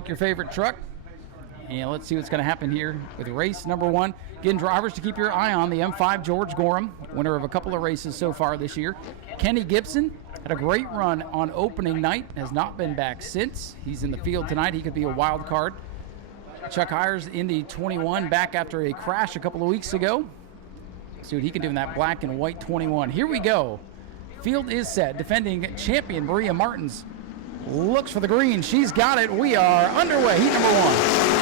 pick your favorite truck. And let's see what's going to happen here with race number 1. Again, drivers to keep your eye on, the M5 George Gorham, winner of a couple of races so far this year. Kenny Gibson had a great run on opening night, has not been back since. He's in the field tonight. He could be a wild card. Chuck Hires in the 21, back after a crash a couple of weeks ago. See what he can do in that black and white 21. Here we go. Field is set. Defending champion Maria Martins looks for the green. She's got it. We are underway. Heat number 1.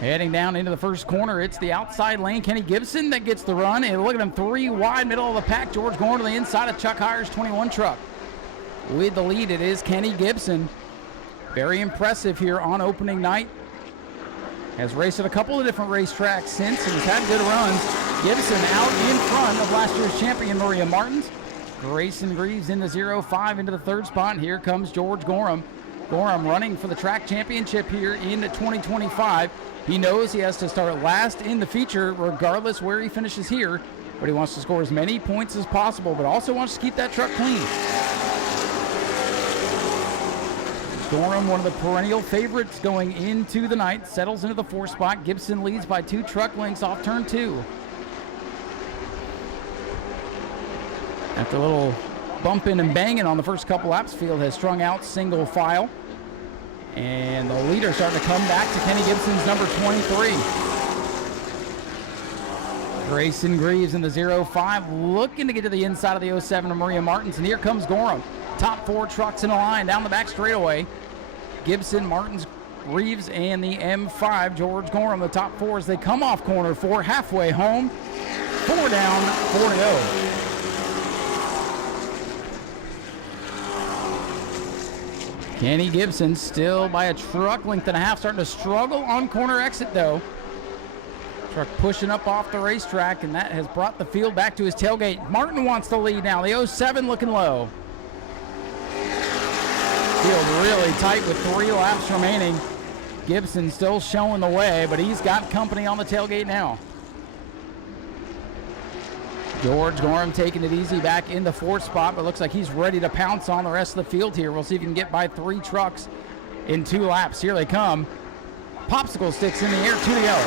Heading down into the first corner, it's the outside lane. Kenny Gibson that gets the run. And look at him, 3 wide, middle of the pack. George going to the inside of Chuck Hires' 21 truck. With the lead, it is Kenny Gibson. Very impressive here on opening night. Has raced at a couple of different racetracks since and has had good runs. Gibson out in front of last year's champion Maria Martins. Grayson Greaves in the 0-5 into the 3rd spot. And here comes George Gorham. Gorham running for the track championship here in 2025. He knows he has to start last in the feature regardless where he finishes here, but he wants to score as many points as possible, but also wants to keep that truck clean. Gorham, one of the perennial favorites going into the night, settles into the 4th spot. Gibson leads by 2 truck lengths off turn 2. After a little bumping and banging on the first couple laps, field has strung out single file. And the leader starting to come back to Kenny Gibson's number 23. Grayson Greaves in the 0-5, looking to get to the inside of the 07 of Maria Martins. And here comes Gorham. Top 4 trucks in a line down the back straightaway. Gibson, Martins, Greaves, and the M5 George Gorham. The top 4 as they come off corner 4, halfway home. 4 down, 4 to go. Kenny Gibson still by a truck length and a half, starting to struggle on corner exit though. Truck pushing up off the racetrack, and that has brought the field back to his tailgate. Martin wants the lead now. The 07 looking low. Field really tight with 3 laps remaining. Gibson still showing the way, but he's got company on the tailgate now. George Gorham taking it easy back in the 4th spot, but looks like he's ready to pounce on the rest of the field here. We'll see if he can get by 3 trucks in 2 laps. Here they come. Popsicle sticks in the air, 2 to go.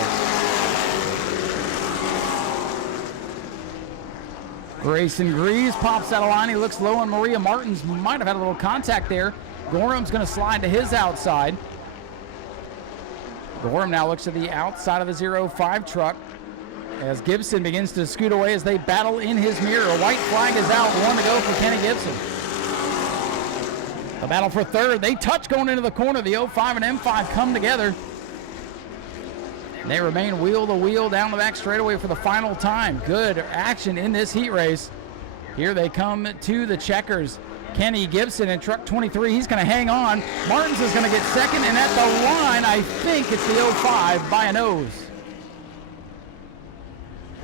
Grayson Greaves pops out of line. He looks low on Maria Martins. Might have had a little contact there. Gorham's going to slide to his outside. Gorham now looks to the outside of the 0-5 truck as Gibson begins to scoot away as they battle in his mirror. A white flag is out, 1 to go for Kenny Gibson. The battle for 3rd. They touch going into the corner. The 05 and M5 come together. They remain wheel to wheel down the back straightaway for the final time. Good action in this heat race. Here they come to the checkers. Kenny Gibson in truck 23. He's going to hang on. Martins is going to get 2nd, and at the line, I think it's the 05 by a nose.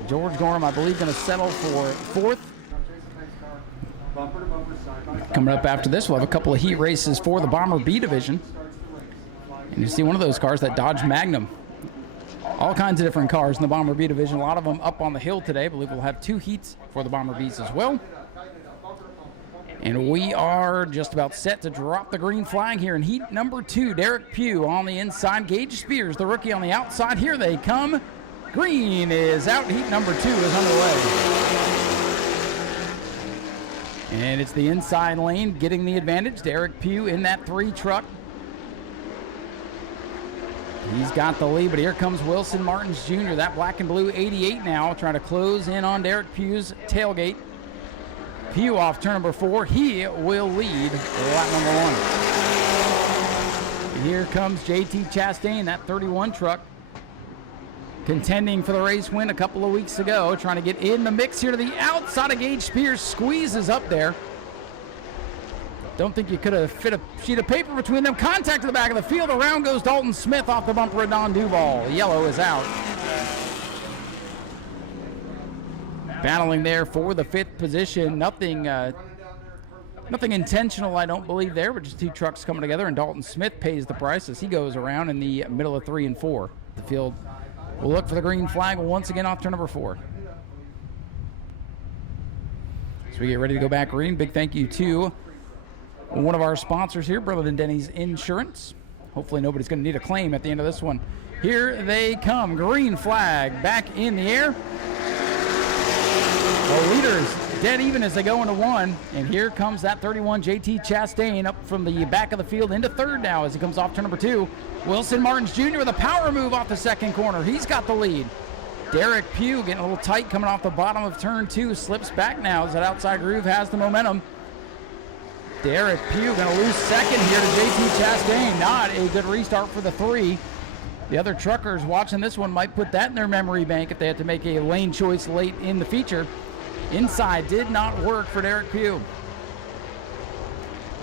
George Gorham, I believe, going to settle for 4th. Coming up after this, we'll have a couple of heat races for the Bomber B division. And you see one of those cars, that Dodge Magnum. All kinds of different cars in the Bomber B division. A lot of them up on the hill today. I believe we'll have 2 heats for the Bomber Bs as well. And we are just about set to drop the green flag here in heat number 2. Derek Pugh on the inside. Gage Spears, the rookie, on the outside. Here they come. Green is out. Heat number 2 is underway. And it's the inside lane getting the advantage. Derek Pugh in that 3 truck. He's got the lead, but here comes Wilson Martins Jr., that black and blue 88 now, trying to close in on Derek Pugh's tailgate. Pugh off turn number 4. He will lead lap number 1. Here comes JT Chastain, that 31 truck, contending for the race win a couple of weeks ago, trying to get in the mix here to the outside of Gage Spears. Squeezes up there. Don't think you could have fit a sheet of paper between them. Contact to the back of the field. Around goes Dalton Smith off the bumper of Don Duval. Yellow is out. Battling there for the 5th position. Nothing intentional, I don't believe, there, but just 2 trucks coming together, and Dalton Smith pays the price as he goes around in the middle of 3 and 4. The field will look for the green flag once again off turn number 4. So we get ready to go back green. Big thank you to one of our sponsors here, Brother Denny's Insurance. Hopefully nobody's going to need a claim at the end of this one. Here they come. Green flag back in the air. The leaders dead even as they go into one. And here comes that 31 JT Chastain up from the back of the field into third now as he comes off turn number 2. Wilson Martins Jr. with a power move off the second corner. He's got the lead. Derek Pugh getting a little tight coming off the bottom of turn 2. Slips back now as that outside groove has the momentum. Derek Pugh going to lose second here to JT Chastain. Not a good restart for the 3. The other truckers watching this one might put that in their memory bank if they had to make a lane choice late in the feature. Inside did not work for Derek Pugh.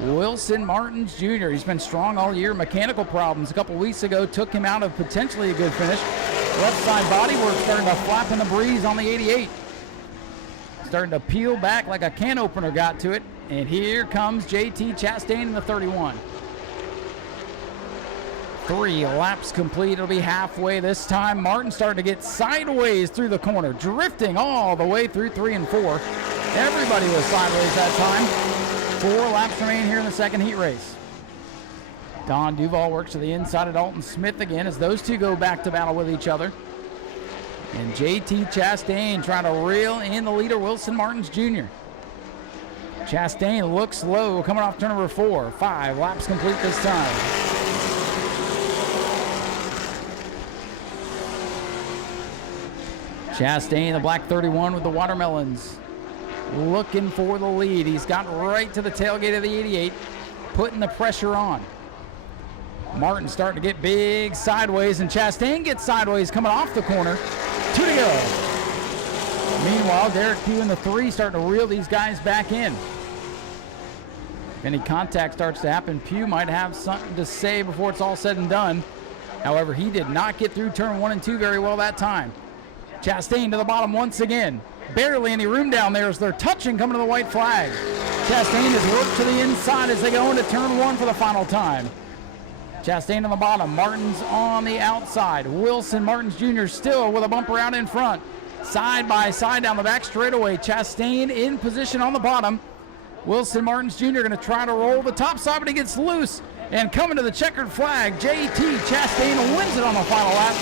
Wilson Martins Jr. He's been strong all year. Mechanical problems a couple weeks ago took him out of potentially a good finish. Left side body work starting to flap in the breeze on the 88. Starting to peel back like a can opener got to it. And here comes JT Chastain in the 31. 3 laps complete. It'll be halfway this time. Martin starting to get sideways through the corner, drifting all the way through 3 and 4. Everybody was sideways that time. 4 laps remain here in the second heat race. Don Duval works to the inside of Dalton Smith again as those two go back to battle with each other. And JT Chastain trying to reel in the leader, Wilson Martins Jr. Chastain looks low coming off turn number 4. 5 laps complete this time. Chastain, the black 31 with the watermelons, looking for the lead. He's got right to the tailgate of the 88, putting the pressure on. Martin starting to get big sideways, and Chastain gets sideways coming off the corner. 2 to go. Meanwhile, Derek Pugh in the 3 starting to reel these guys back in. If any contact starts to happen, Pugh might have something to say before it's all said and done. However, he did not get through turn 1 and 2 very well that time. Chastain to the bottom once again. Barely any room down there as they're touching coming to the white flag. Chastain has worked to the inside as they go into turn 1 for the final time. Chastain on the bottom, Martins on the outside. Wilson Martins Jr. still with a bumper out in front. Side by side down the back straightaway. Chastain in position on the bottom. Wilson Martins Jr. going to try to roll the top side, but he gets loose. And coming to the checkered flag, JT Chastain wins it on the final lap.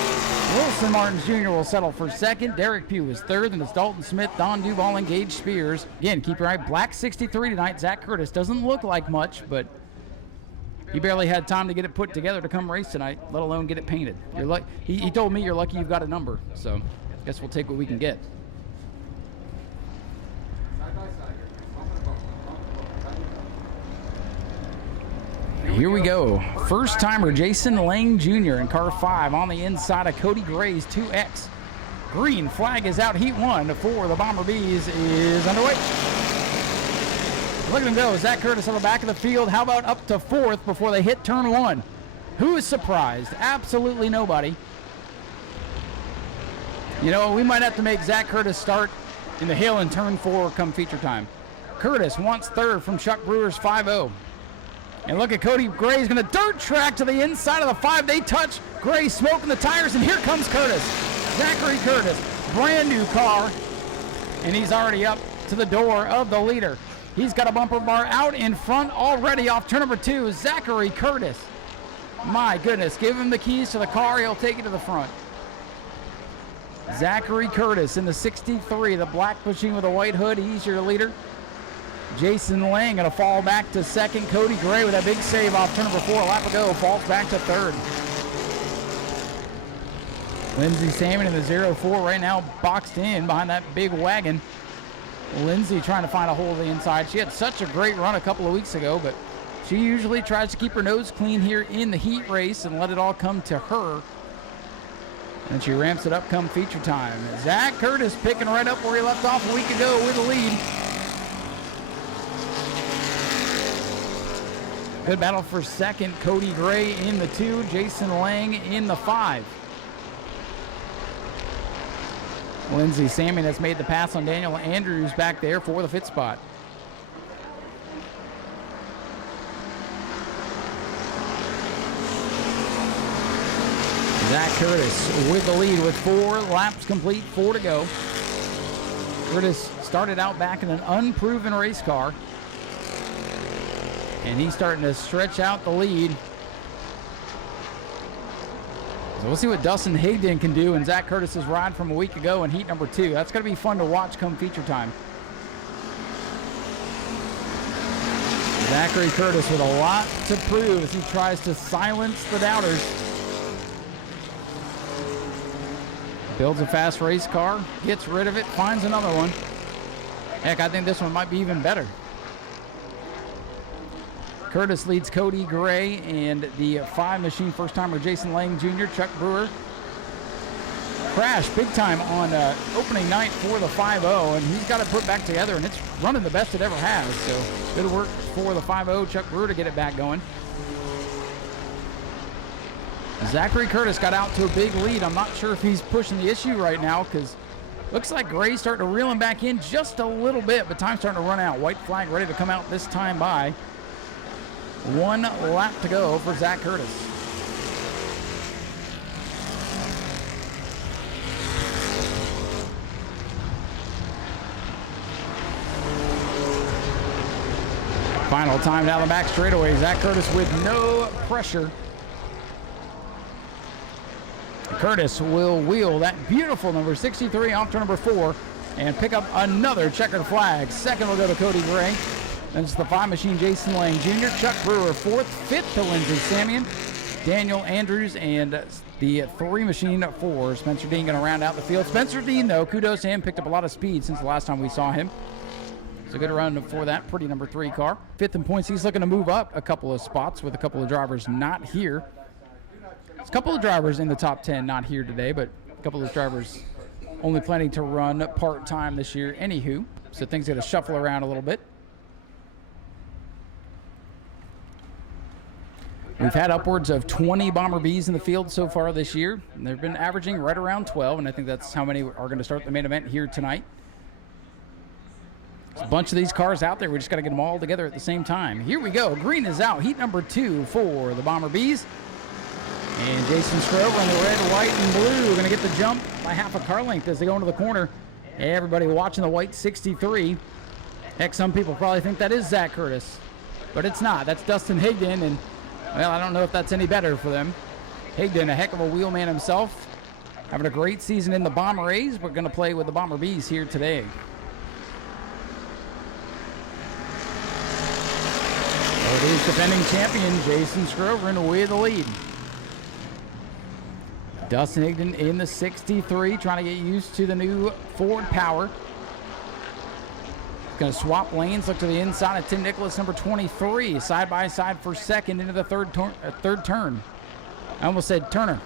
Wilson Martins Jr. will settle for second. Derek Pugh is third, and it's Dalton Smith, Don Duval, and Gage Spears. Again, keep your eye, black 63 tonight. Zach Curtis doesn't look like much, but he barely had time to get it put together to come race tonight, let alone get it painted. He told me you're lucky you've got a number, so I guess we'll take what we can get. Here we go. First timer Jason Lang Jr. in car 5 on the inside of Cody Gray's 2X. Green flag is out. Heat 1 for the Bomber Bees is underway. Look at him go. Zach Curtis on the back of the field. How about up to 4th before they hit turn 1? Who is surprised? Absolutely nobody. You know, we might have to make Zach Curtis start in the hill in turn 4 come feature time. Curtis wants 3rd from Chuck Brewer's 5-0. And look at Cody Gray's going to dirt track to the inside of the 5. They touch. Gray smoking the tires, and here comes Curtis. Zachary Curtis, brand new car, and he's already up to the door of the leader. He's got a bumper bar out in front already off turn number 2. Zachary Curtis. My goodness, give him the keys to the car. He'll take it to the front. Zachary Curtis in the 63, the black machine with a white hood. He's your leader. Jason Lang going to fall back to second. Cody Gray with a big save off turn number 4. A lap ago, falls back to 3rd. Lindsay Salmon in the 0-4 right now boxed in behind that big wagon. Lindsay trying to find a hole to the inside. She had such a great run a couple of weeks ago, but she usually tries to keep her nose clean here in the heat race and let it all come to her. And she ramps it up come feature time. Zach Curtis picking right up where he left off a week ago with the lead. Good battle for second. Cody Gray in the 2. Jason Lang in the 5. Lindsay Salmon has made the pass on Daniel Andrews back there for the 5th spot. Zach Curtis with the lead with 4 laps complete, 4 to go. Curtis started out back in an unproven race car. And he's starting to stretch out the lead. So we'll see what Dustin Higdon can do in Zach Curtis's ride from a week ago in heat number 2. That's going to be fun to watch come feature time. Zachary Curtis with a lot to prove as he tries to silence the doubters. Builds a fast race car, gets rid of it, finds another one. Heck, I think this one might be even better. Curtis leads Cody Gray and the 5 machine first-timer Jason Lang Jr., Chuck Brewer. Crashed big time on opening night for the 5.0, and he's got it put back together, and it's running the best it ever has. So good work for the 5.0, Chuck Brewer, to get it back going. Zachary Curtis got out to a big lead. I'm not sure if he's pushing the issue right now, because looks like Gray's starting to reel him back in just a little bit, but time's starting to run out. White flag ready to come out this time by. 1 lap to go for Zach Curtis. Final time down the back straightaway. Zach Curtis with no pressure. Curtis will wheel that beautiful number 63 off to number 4 and pick up another checkered flag. Second will go to Cody Gray. Then it's the 5 machine Jason Lang Jr., Chuck Brewer 4th, 5th to Lindsey Samian, Daniel Andrews, and the 3 machine 4, Spencer Dean, going to round out the field. Spencer Dean, though, kudos to him, picked up a lot of speed since the last time we saw him. So good run for that pretty number 3 car. 5th in points. He's looking to move up a couple of spots with a couple of drivers not here. There's a couple of drivers in the top 10 not here today, but a couple of drivers only planning to run part-time this year anywho. So things got to shuffle around a little bit. We've had upwards of 20 Bomber Bs in the field so far this year. And they've been averaging right around 12, and I think that's how many are going to start the main event here tonight. There's a bunch of these cars out there. We just got to get them all together at the same time. Here we go. Green is out. Heat number 2 for the Bomber Bs. And Jason Scrover in the red, white, and blue are going to get the jump by half a car length as they go into the corner. Everybody watching the white 63. Heck, some people probably think that is Zach Curtis, but it's not. That's Dustin Higdon, and well, I don't know if that's any better for them. Higdon, a heck of a wheelman himself, having a great season in the Bomber A's. We're going to play with the Bomber Bs here today. So it is defending champion Jason Scrover with the lead. Dustin Higdon in the 63, trying to get used to the new Ford Power. Going to swap lanes, look to the inside of Tim Nicholas, number 23, side by side for second into the third turn. I almost said Turner.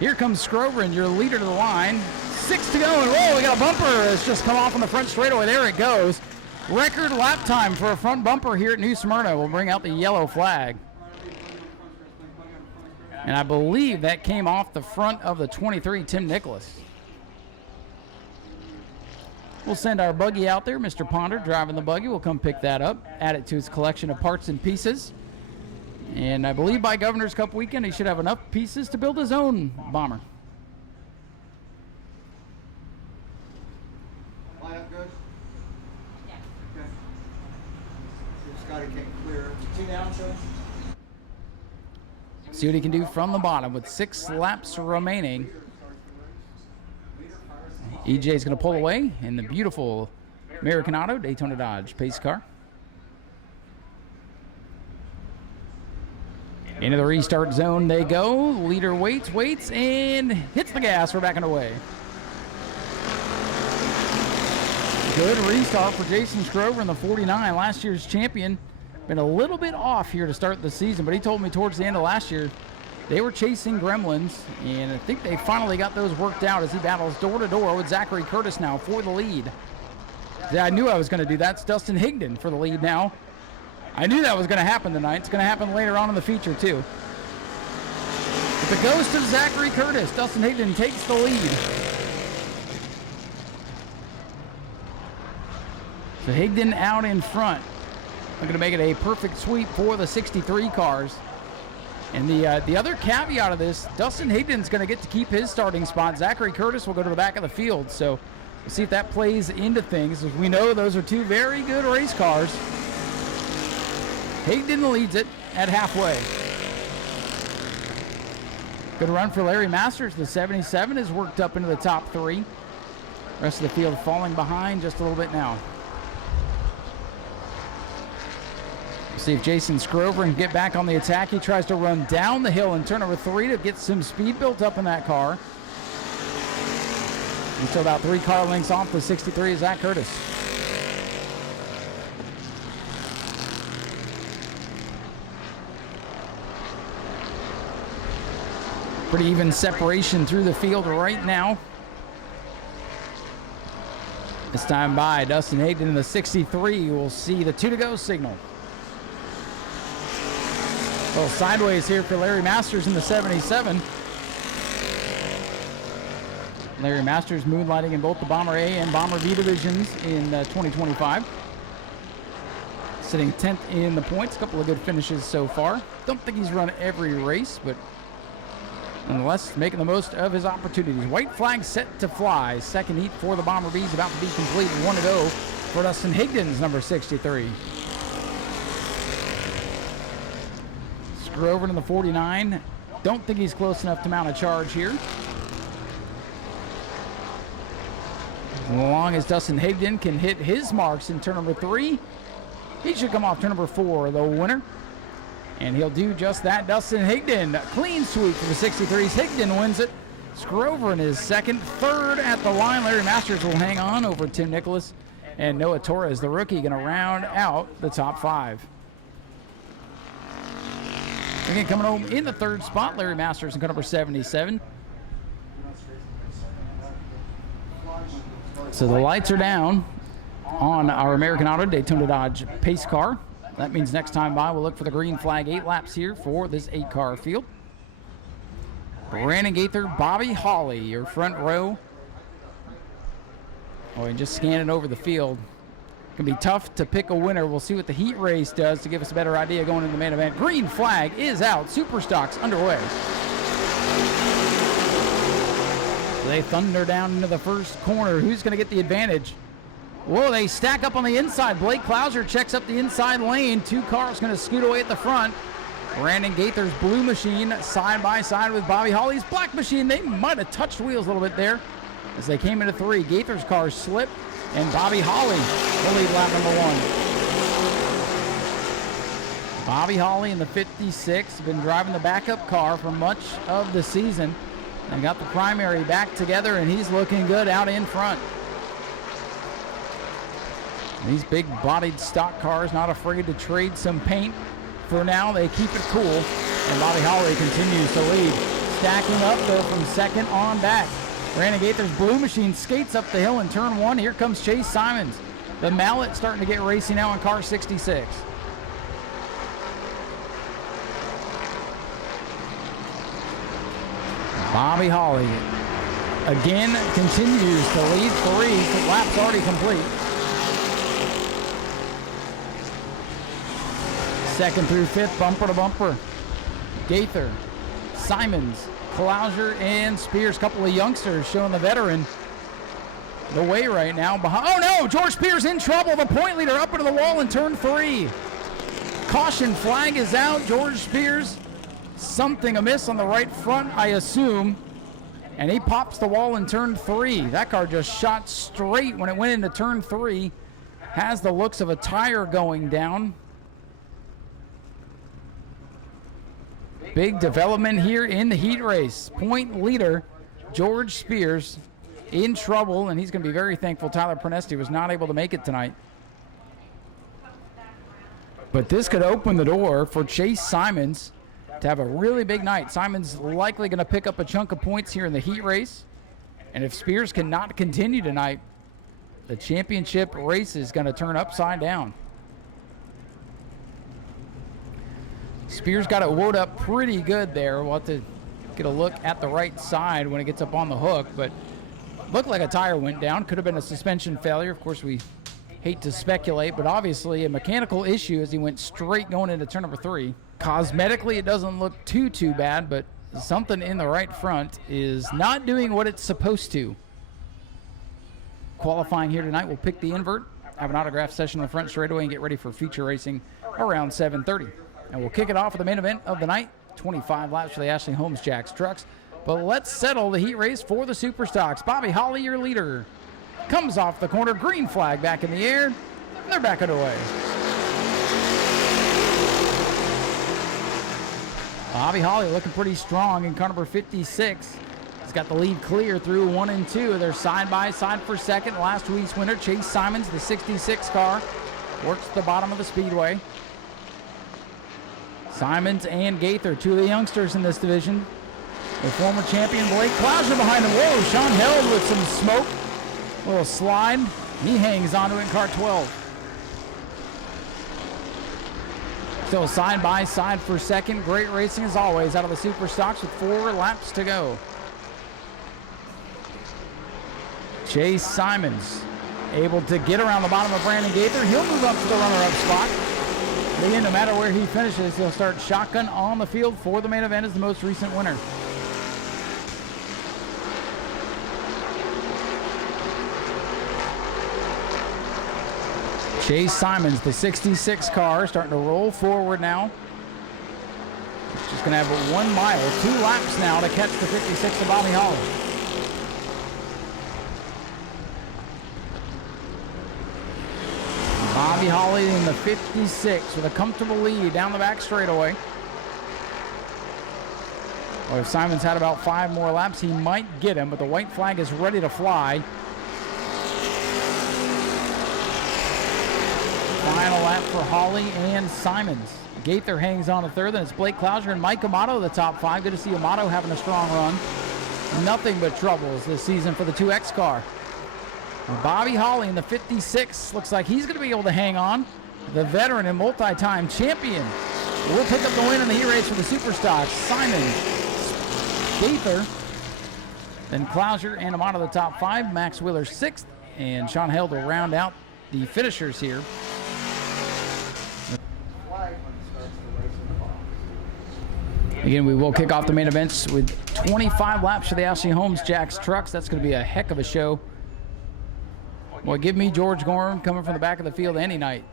Here comes Scrover, and your leader to the line. 6 to go, and whoa, we got a bumper. It's just come off on the front straightaway. There it goes. Record lap time for a front bumper here at New Smyrna. We'll bring out the yellow flag. And I believe that came off the front of the 23, Tim Nicholas. We'll send our buggy out there. Mr. Ponder driving the buggy will come pick that up, add it to his collection of parts and pieces. And I believe by Governor's Cup weekend, he should have enough pieces to build his own bomber. Line up good? Yeah. Okay. Scotty came clear. 2 down, so. See what he can do from the bottom with 6 laps remaining. EJ's going to pull away in the beautiful American Auto Daytona Dodge pace car. Into the restart zone they go. Leader waits, and hits the gas. We're backing away. Good restart for Jason Scrover in the 49, last year's champion. Been a little bit off here to start the season, but he told me towards the end of last year they were chasing gremlins, and I think they finally got those worked out as he battles door-to-door with Zachary Curtis now for the lead. Yeah, I knew I was going to do that. It's Dustin Higdon for the lead now. I knew that was going to happen tonight. It's going to happen later on in the feature, too. But the ghost of Zachary Curtis, Dustin Higdon takes the lead. So Higdon out in front. Looking to make it a perfect sweep for the 63 cars. And the other caveat of this, Dustin Higdon's going to get to keep his starting spot. Zachary Curtis will go to the back of the field. So we'll see if that plays into things. As we know, those are 2 very good race cars. Higdon leads it at halfway. Good run for Larry Masters. The 77 is worked up into the top 3. Rest of the field falling behind just a little bit now. See if Jason Scrover can get back on the attack. He tries to run down the hill in turn number 3 to get some speed built up in that car. He's still about 3 car lengths off the 63 is Zach Curtis. Pretty even separation through the field right now. This time by Dustin Higdon in the 63. We'll see the 2 to go signal. A little sideways here for Larry Masters in the 77. Larry Masters moonlighting in both the Bomber A and Bomber B divisions in 2025. Sitting 10th in the points. A couple of good finishes so far. Don't think he's run every race, but nonetheless, making the most of his opportunities. White flag set to fly. Second heat for the Bomber B's about to be complete. 1-0 for Dustin Higdon's number 63. Screw over to the 49. Don't think he's close enough to mount a charge here. As long as Dustin Higdon can hit his marks in turn number 3, he should come off turn number 4, the winner. And he'll do just that. Dustin Higdon, clean sweep for the 63s. Higdon wins it. Scrover in his second. Third at the line. Larry Masters will hang on over Tim Nicholas. And Noah Torres, the rookie, going to round out the top 5. Again, coming home in the 3rd spot, Larry Masters in car number 77. So the lights are down on our American Auto Daytona Dodge pace car. That means next time by, we'll look for the green flag 8 laps here for this 8-car field. Brandon Gaither, Bobby Hawley, your front row. Oh, and just scanning over the field. Can be tough to pick a winner. We'll see what the heat race does to give us a better idea going into the main event. Green flag is out. Superstock's underway. They thunder down into the first corner. Who's going to get the advantage? Whoa, they stack up on the inside. Blake Klauser checks up the inside lane. 2 cars going to scoot away at the front. Brandon Gaither's blue machine side by side with Bobby Hawley's black machine. They might have touched wheels a little bit there as they came into 3. Gaither's car slipped, and Bobby Hawley will lead lap number 1. Bobby Hawley in the 56 been driving the backup car for much of the season and got the primary back together, and he's looking good out in front. These big-bodied stock cars not afraid to trade some paint. For now, they keep it cool, and Bobby Hawley continues to lead. Stacking up, though, from second on back. Brandon Gaither's blue machine skates up the hill in turn 1. Here comes Chase Simons. The Mallet starting to get racy now in car 66. Bobby Hawley again continues to lead 3. The lap's already complete. Second through 5th, bumper to bumper. Gaither, Simons, Klauser, and Spears. Couple of youngsters showing the veteran the way right now. Oh no, George Spears in trouble. The point leader up into the wall in turn 3. Caution flag is out. George Spears, something amiss on the right front, I assume. And he pops the wall in turn 3. That car just shot straight when it went into turn 3. Has the looks of a tire going down. Big development here in the heat race. Point leader, George Spears, in trouble, and he's going to be very thankful Tyler Pernesti was not able to make it tonight. But this could open the door for Chase Simons to have a really big night. Simons likely going to pick up a chunk of points here in the heat race. And if Spears cannot continue tonight, the championship race is going to turn upside down. Spears got it wound up pretty good there. We'll have to get a look at the right side when it gets up on the hook, but looked like a tire went down. Could have been a suspension failure. Of course, we hate to speculate, but obviously a mechanical issue as he went straight going into turn number 3. Cosmetically, it doesn't look too bad, but something in the right front is not doing what it's supposed to. Qualifying here tonight, we'll pick the invert have an autograph session on the front straightaway, and get ready for feature racing around 7:30. And we'll kick it off with the main event of the night, 25 laps for the Ashley Holmes Jacks trucks. But let's settle the heat race for the Super Stocks. Bobby Holly, your leader, comes off the corner, green flag back in the air. They're backing away. Bobby Holly looking pretty strong in car number 56. He's got the lead clear through 1 and 2. They're side by side for second. Last week's winner, Chase Simons, the 66 car, works the bottom of the speedway. Simons and Gaither, two of the youngsters in this division. The former champion Blake Klauser behind him. Whoa, Sean Held with some smoke. A little slide. He hangs onto it in car 12. Still side by side for second. Great racing as always out of the Super Stocks with 4 laps to go. Chase Simons able to get around the bottom of Brandon Gaither. He'll move up to the runner-up spot. Again, no matter where he finishes, he'll start shotgun on the field for the main event as the most recent winner. Chase Simons, the 66 car, starting to roll forward now. Just going to have 1 mile, 2 laps now to catch the 56 of Bobby Holly. Bobby Holly in the 56 with a comfortable lead down the back straightaway. Well, if Simons had about 5 more laps, he might get him, but the white flag is ready to fly. Final lap for Holly and Simons. Gaither hangs on to third, then it's Blake Klauser and Mike Amato, the top 5. Good to see Amato having a strong run. Nothing but troubles this season for the 2X car. Bobby Holly in the 56 looks like he's going to be able to hang on. The veteran and multi-time champion will pick up the win in the heat race for the Super Stocks. Simons, Gaither, then Klauser and Amato the top 5. Max Wheeler 6th, and Sean Held will round out the finishers here. Again, we will kick off the main events with 25 laps for the Ashley Holmes Jacks trucks. That's going to be a heck of a show. Well, give me George Gorham coming from the back of the field any night.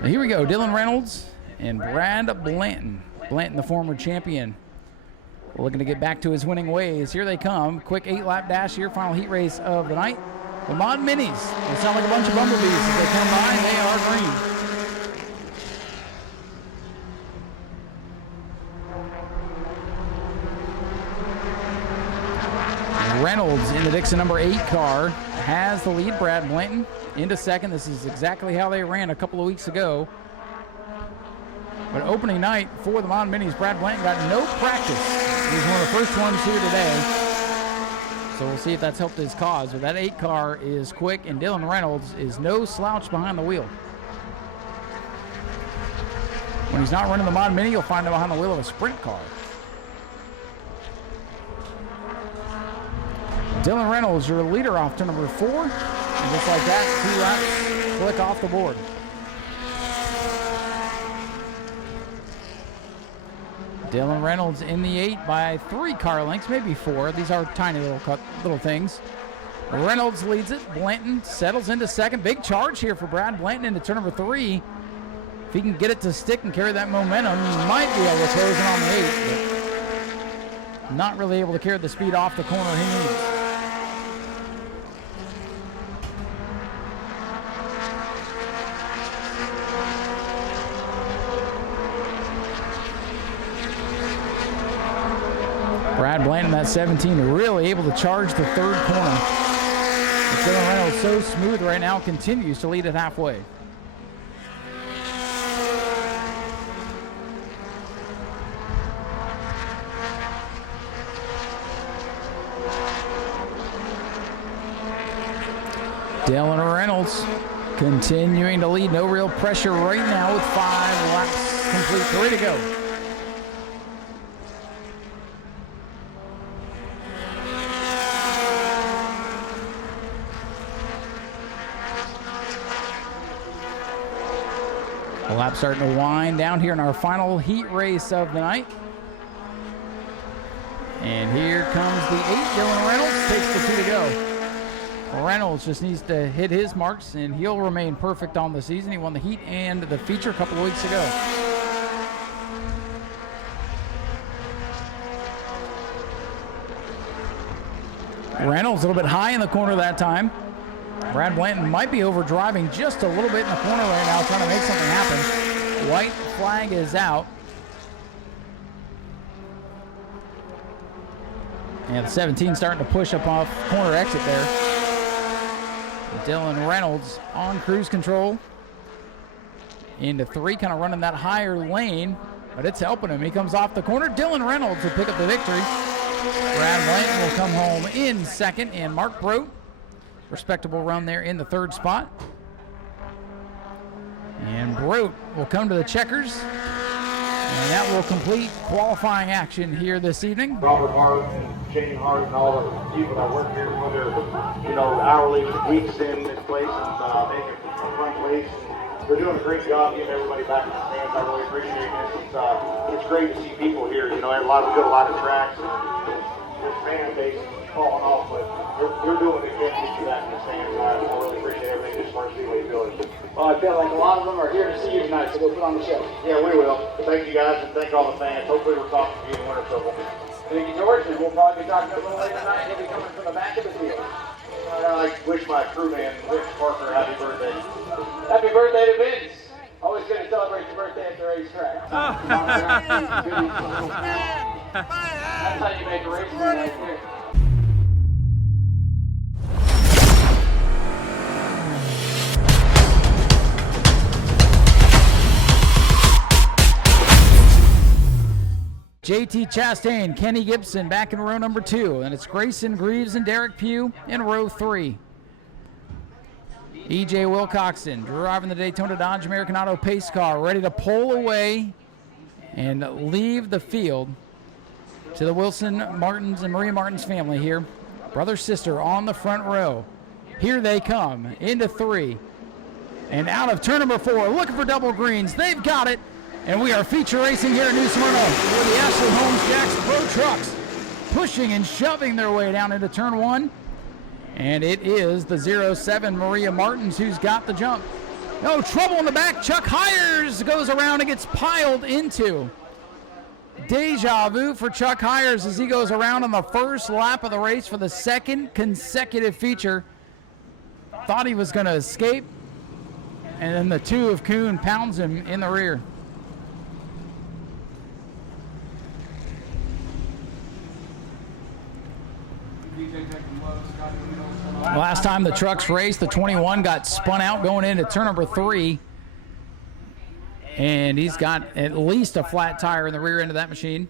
Now here we go, Dylan Reynolds and Brad Blanton. Blanton, the former champion, looking to get back to his winning ways. Here they come, quick 8-lap dash here, final heat race of the night. The Mod Minis, they sound like a bunch of bumblebees as they come by, and they are green. Reynolds in the Dixon number 8 car has the lead. Brad Blanton into second. This is exactly how they ran a couple of weeks ago. But opening night for the Mod Minis, Brad Blanton got no practice. He was one of the first ones here today. So we'll see if that's helped his cause. But that 8 car is quick, and Dylan Reynolds is no slouch behind the wheel. When he's not running the Mod Mini, you'll find him behind the wheel of a sprint car. Dylan Reynolds, your leader off to number 4. And just like that, 2 laps click off the board. Dylan Reynolds in the 8 by 3 car lengths, maybe 4. These are tiny little things. Reynolds leads it. Blanton settles into second. Big charge here for Brad Blanton into turn number 3. If he can get it to stick and carry that momentum, he might be able to close in on the 8. But not really able to carry the speed off the corner he needs. Brad Blanton, that 17, really able to charge the 3rd corner. Dylan Reynolds so smooth right now, continues to lead it halfway. Dylan Reynolds continuing to lead, no real pressure right now with 5 laps complete, 3 to go. The lap starting to wind down here in our final heat race of the night. And here comes the 8. Dylan Reynolds takes the 2 to go. Reynolds just needs to hit his marks, and he'll remain perfect on the season. He won the heat and the feature a couple of weeks ago. Reynolds a little bit high in the corner that time. Brad Blanton might be overdriving just a little bit in the corner right now, trying to make something happen. White flag is out. And the 17 starting to push up off corner exit there. Dylan Reynolds on cruise control. Into 3, kind of running that higher lane, but it's helping him. He comes off the corner. Dylan Reynolds will pick up the victory. Brad Blanton will come home in 2nd, and Mark Brote, respectable run there in the 3rd spot. And Brote will come to the checkers, and that will complete qualifying action here this evening. Robert Hart and Shane Hart and all the people that work here for their, hourly weeks in this place and making it a fun place. We're doing a great job getting everybody back in the stands. I really appreciate this. It's great to see people here. A lot of tracks. This fan base is falling off, but you're doing it again to get you back in the stands. I really appreciate everything this Smyrna Speedway is doing. Well, I feel like a lot of them are here to see you tonight, so we'll put on the show. Yeah, we will. Thank you guys, and thank all the fans. Hopefully we're talking to you in Winter Circle. Thank you, George, and we'll probably be talking a little later tonight. He'll be coming from the back of the field. I wish my crewman, Rich Parker, happy birthday. Happy birthday to Vince. Always good to celebrate your birthday at the racetrack. That's how you make a race right there. JT Chastain, Kenny Gibson back in row number 2, and it's Grayson Greaves and Derek Pugh in row 3. EJ Wilcoxon driving the Daytona Dodge American Auto pace car, ready to pull away and leave the field to the Wilson Martins and Maria Martins family here. Brother, sister on the front row. Here they come into 3 and out of turn number 4, looking for double greens. They've got it. And we are feature racing here at New Smyrna with the Ashley Holmes Jacks Pro Trucks pushing and shoving their way down into turn 1. And it is the 07 Maria Martins who's got the jump. No trouble in the back. Chuck Hires goes around and gets piled into. Deja vu for Chuck Hires as he goes around on the first lap of the race for the 2nd consecutive feature. Thought he was going to escape. And then the 2 of Kuhn pounds him in the rear. Last time the trucks raced, the 21 got spun out going into turn number 3. And he's got at least a flat tire in the rear end of that machine.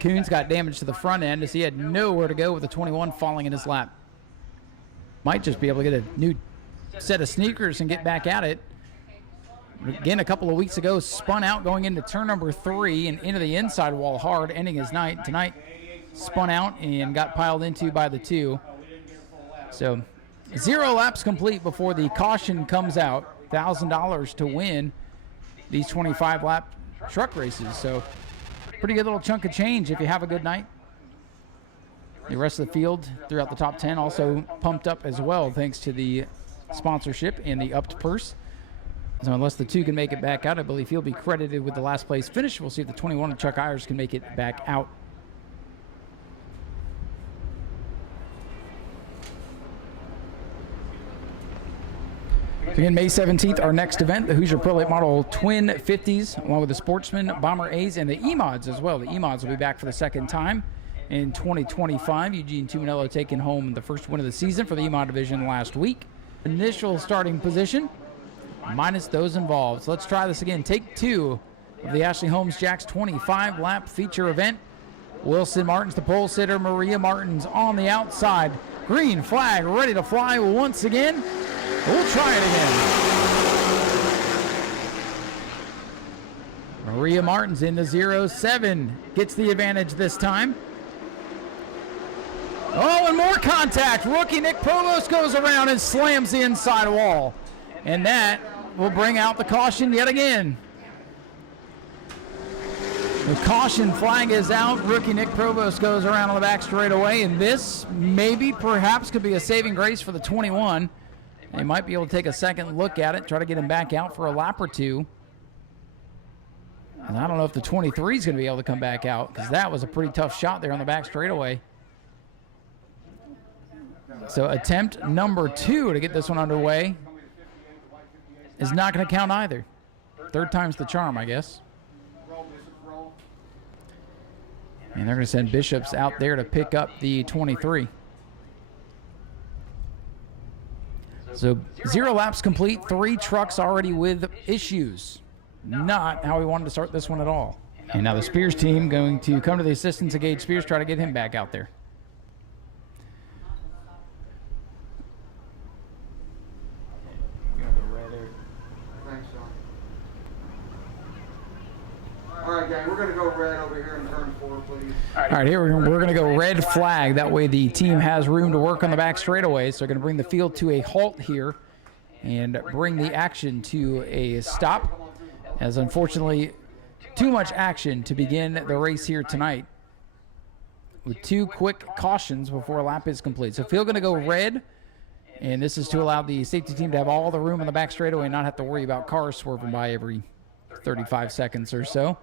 Kuhn's got damage to the front end as he had nowhere to go with the 21 falling in his lap. Might just be able to get a new set of sneakers and get back at it. Again, a couple of weeks ago, spun out going into turn number 3 and into the inside wall hard, ending his night. Tonight, spun out and got piled into by the 2. So 0 laps complete before the caution comes out. $1,000 to win these 25-lap truck races. So pretty good little chunk of change if you have a good night. The rest of the field throughout the top 10 also pumped up as well thanks to the sponsorship and the upped purse. So unless the 2 can make it back out, I believe he'll be credited with the last place finish. We'll see if the 21 of Chuck Hires can make it back out. So again, May 17th, our next event, the Hoosier Pro Late Model Twin 50s, along with the Sportsman, Bomber A's, and the E-Mods as well. The E-Mods will be back for the 2nd time in 2025. Eugene Tuminello taking home the first win of the season for the E-Mod division last week. Initial starting position, minus those involved. So let's try this again. Take 2 of the Ashley Holmes Jacks 25-lap feature event. Wilson Martins, the pole sitter. Maria Martins on the outside. Green flag ready to fly once again. We'll try it again. Maria Martins in the 07 gets the advantage this time. Oh, and more contact. Rookie Nick Provost goes around and slams the inside wall. And that will bring out the caution yet again. The caution flag is out. Rookie Nick Provost goes around on the back straightaway, and this maybe perhaps could be a saving grace for the 21. They might be able to take a second look at it, try to get him back out for a lap or two. And I don't know if the 23 is going to be able to come back out, because that was a pretty tough shot there on the back straightaway. So attempt number 2 to get this one underway is not going to count either. Third time's the charm, I guess. And they're going to send Bishops out there to pick up the 23. So 0 laps complete, 3 trucks already with issues. Not how we wanted to start this one at all. And now the Spears team going to come to the assistance of Gage Spears, try to get him back out there. All right, gang, we're going to go red over here in turn 4, please. All right, here we're going to go red flag. That way the team has room to work on the back straightaway. So they're going to bring the field to a halt here and bring the action to a stop, as unfortunately too much action to begin the race here tonight with 2 quick cautions before a lap is complete. So field going to go red, and this is to allow the safety team to have all the room on the back straightaway and not have to worry about cars swerving by every 35 seconds or so.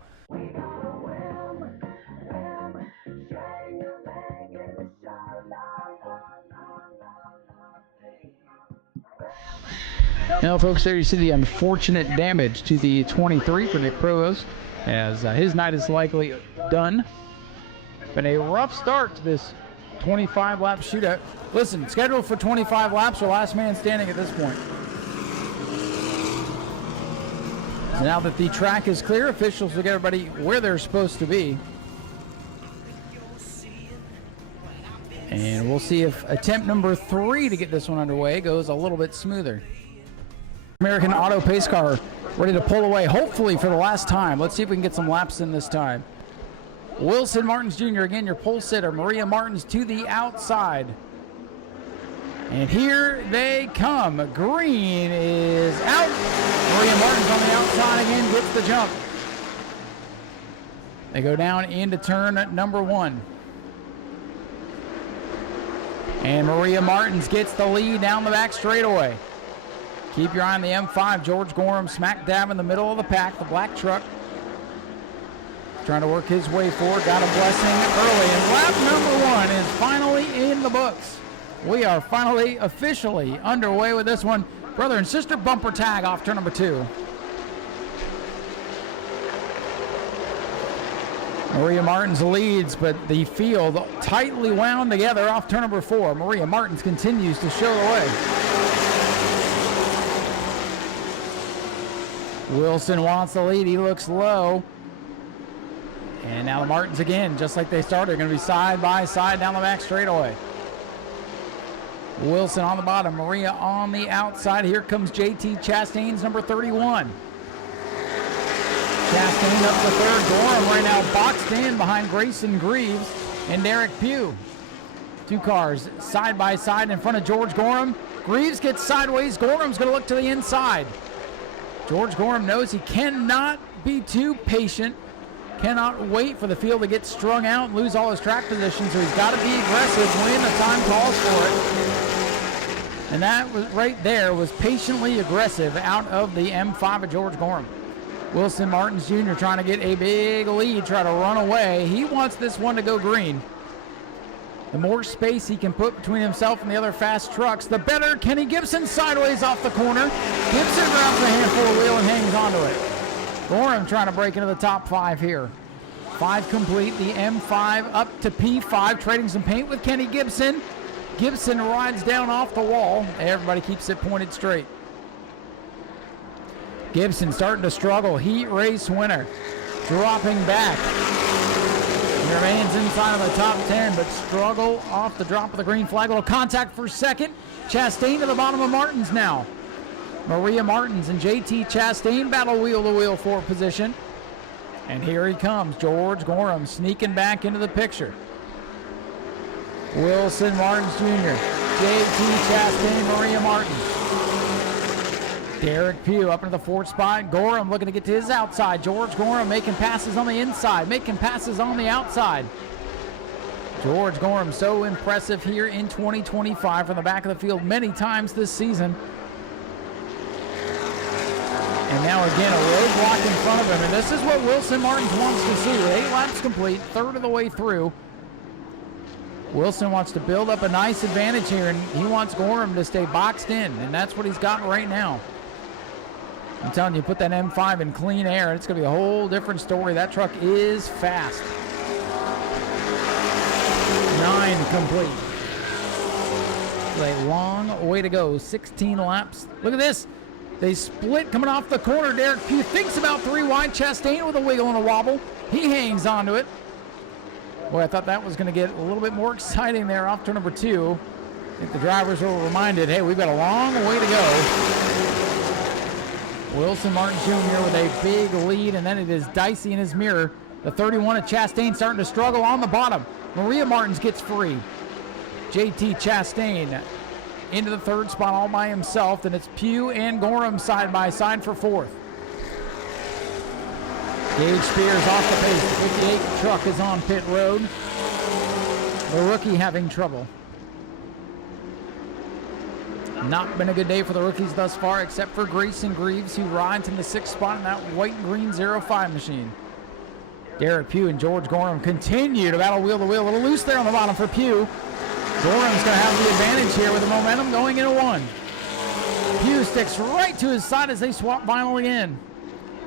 Now, folks, there you see the unfortunate damage to the 23 for Nick Provost, as his night is likely done. Been a rough start to this 25-lap shootout. Listen, scheduled for 25 laps or last man standing at this point. Now that the track is clear, officials will get everybody where they're supposed to be. And we'll see if attempt number 3 to get this one underway goes a little bit smoother. American Auto Pace Car ready to pull away, hopefully for the last time. Let's see if we can get some laps in this time. Wilson Martins Jr., again, your pole sitter. Maria Martins to the outside. And here they come. Green is out. Maria Martins on the outside again, gets the jump. They go down into turn number 1. And Maria Martins gets the lead down the back straightaway. Keep your eye on the M5. George Gorham smack dab in the middle of the pack, the black truck. Trying to work his way forward. Got a blessing early. And lap number 1 is finally in the books. We are finally officially underway with this one. Brother and sister bumper tag off turn number 2. Maria Martins leads, but the field tightly wound together off turn number 4. Maria Martins continues to show the way. Wilson wants the lead. He looks low. And now the Martins again, just like they started, are going to be side by side down the back straightaway. Wilson on the bottom, Maria on the outside. Here comes JT Chastain's number 31. Chastain up to 3rd. Gorham right now boxed in behind Grayson Greaves and Derek Pugh. 2 cars side by side in front of George Gorham. Greaves gets sideways. Gorham's going to look to the inside. George Gorham knows he cannot be too patient, cannot wait for the field to get strung out and lose all his track position, so he's got to be aggressive when the time calls for it. And that was right there was patiently aggressive out of the M5 of George Gorham. Wilson Martins Jr. trying to get a big lead, try to run away. He wants this one to go green. The more space he can put between himself and the other fast trucks, the better. Kenny Gibson sideways off the corner. Gibson grabs a handful of wheel and hangs onto it. Gorham trying to break into the top 5 here. 5 complete, the M5 up to P5, trading some paint with Kenny Gibson. Gibson rides down off the wall. Everybody keeps it pointed straight. Gibson starting to struggle, heat race winner. Dropping back. He remains inside of the top 10, but struggle off the drop of the green flag. Little contact for 2nd. Chastain to the bottom of Martins now. Maria Martins and JT Chastain battle wheel to wheel for position. And here he comes, George Gorham sneaking back into the picture. Wilson Martins Jr., JT Chastain, Maria Martins. Derek Pugh up into the 4th spot. Gorham looking to get to his outside. George Gorham making passes on the inside, making passes on the outside. George Gorham so impressive here in 2025 from the back of the field many times this season. And now again, a roadblock in front of him. And this is what Wilson Martins wants to see. With 8 laps complete, 1/3 of the way through. Wilson wants to build up a nice advantage here, and he wants Gorham to stay boxed in. And that's what he's got right now. I'm telling you, put that M5 in clean air, it's going to be a whole different story. That truck is fast. 9 complete. A long way to go. 16 laps. Look at this. They split coming off the corner. Derek Pugh thinks about 3 wide. Chastain with a wiggle and a wobble. He hangs onto it. Boy, I thought that was going to get a little bit more exciting there off turn number 2. I think the drivers were reminded, hey, we've got a long way to go. Wilson Martin Jr. with a big lead, and then it is dicey in his mirror. The 31 of Chastain starting to struggle on the bottom. Maria Martins gets free. JT Chastain into the 3rd spot all by himself. Then it's Pugh and Gorham side by side for 4th. Gage Spears off the pace. The 58 truck is on pit road. The rookie having trouble. Not been a good day for the rookies thus far, except for Grayson Greaves, who rides in the 6th spot in that white and green 05 machine. Derek Pugh and George Gorham continue to battle wheel to wheel. A little loose there on the bottom for Pugh. Gorham's going to have the advantage here with the momentum going into 1. Pugh sticks right to his side as they swap vinyl again.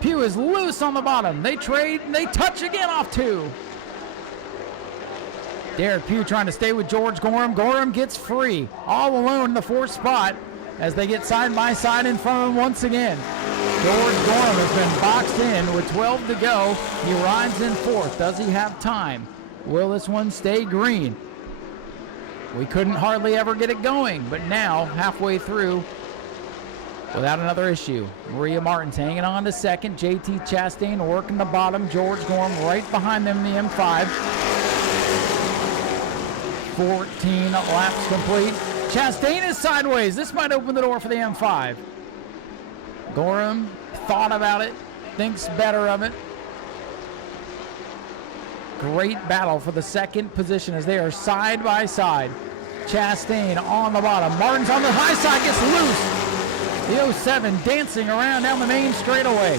Pugh is loose on the bottom. They trade, and they touch again off 2. Derek Pugh trying to stay with George Gorham. Gorham gets free, all alone in the 4th spot as they get side by side in front of him once again. George Gorham has been boxed in with 12 to go. He rides in 4th. Does he have time? Will this one stay green? We couldn't hardly ever get it going, but now, halfway through, without another issue. Maria Martins hanging on to 2nd. JT Chastain working the bottom. George Gorham right behind them in the M5. 14 laps complete. Chastain is sideways. This might open the door for the M5. Gorham thought about it, thinks better of it. Great battle for the 2nd position as they are side by side. Chastain on the bottom. Martins on the high side gets loose. The 07 dancing around down the main straightaway.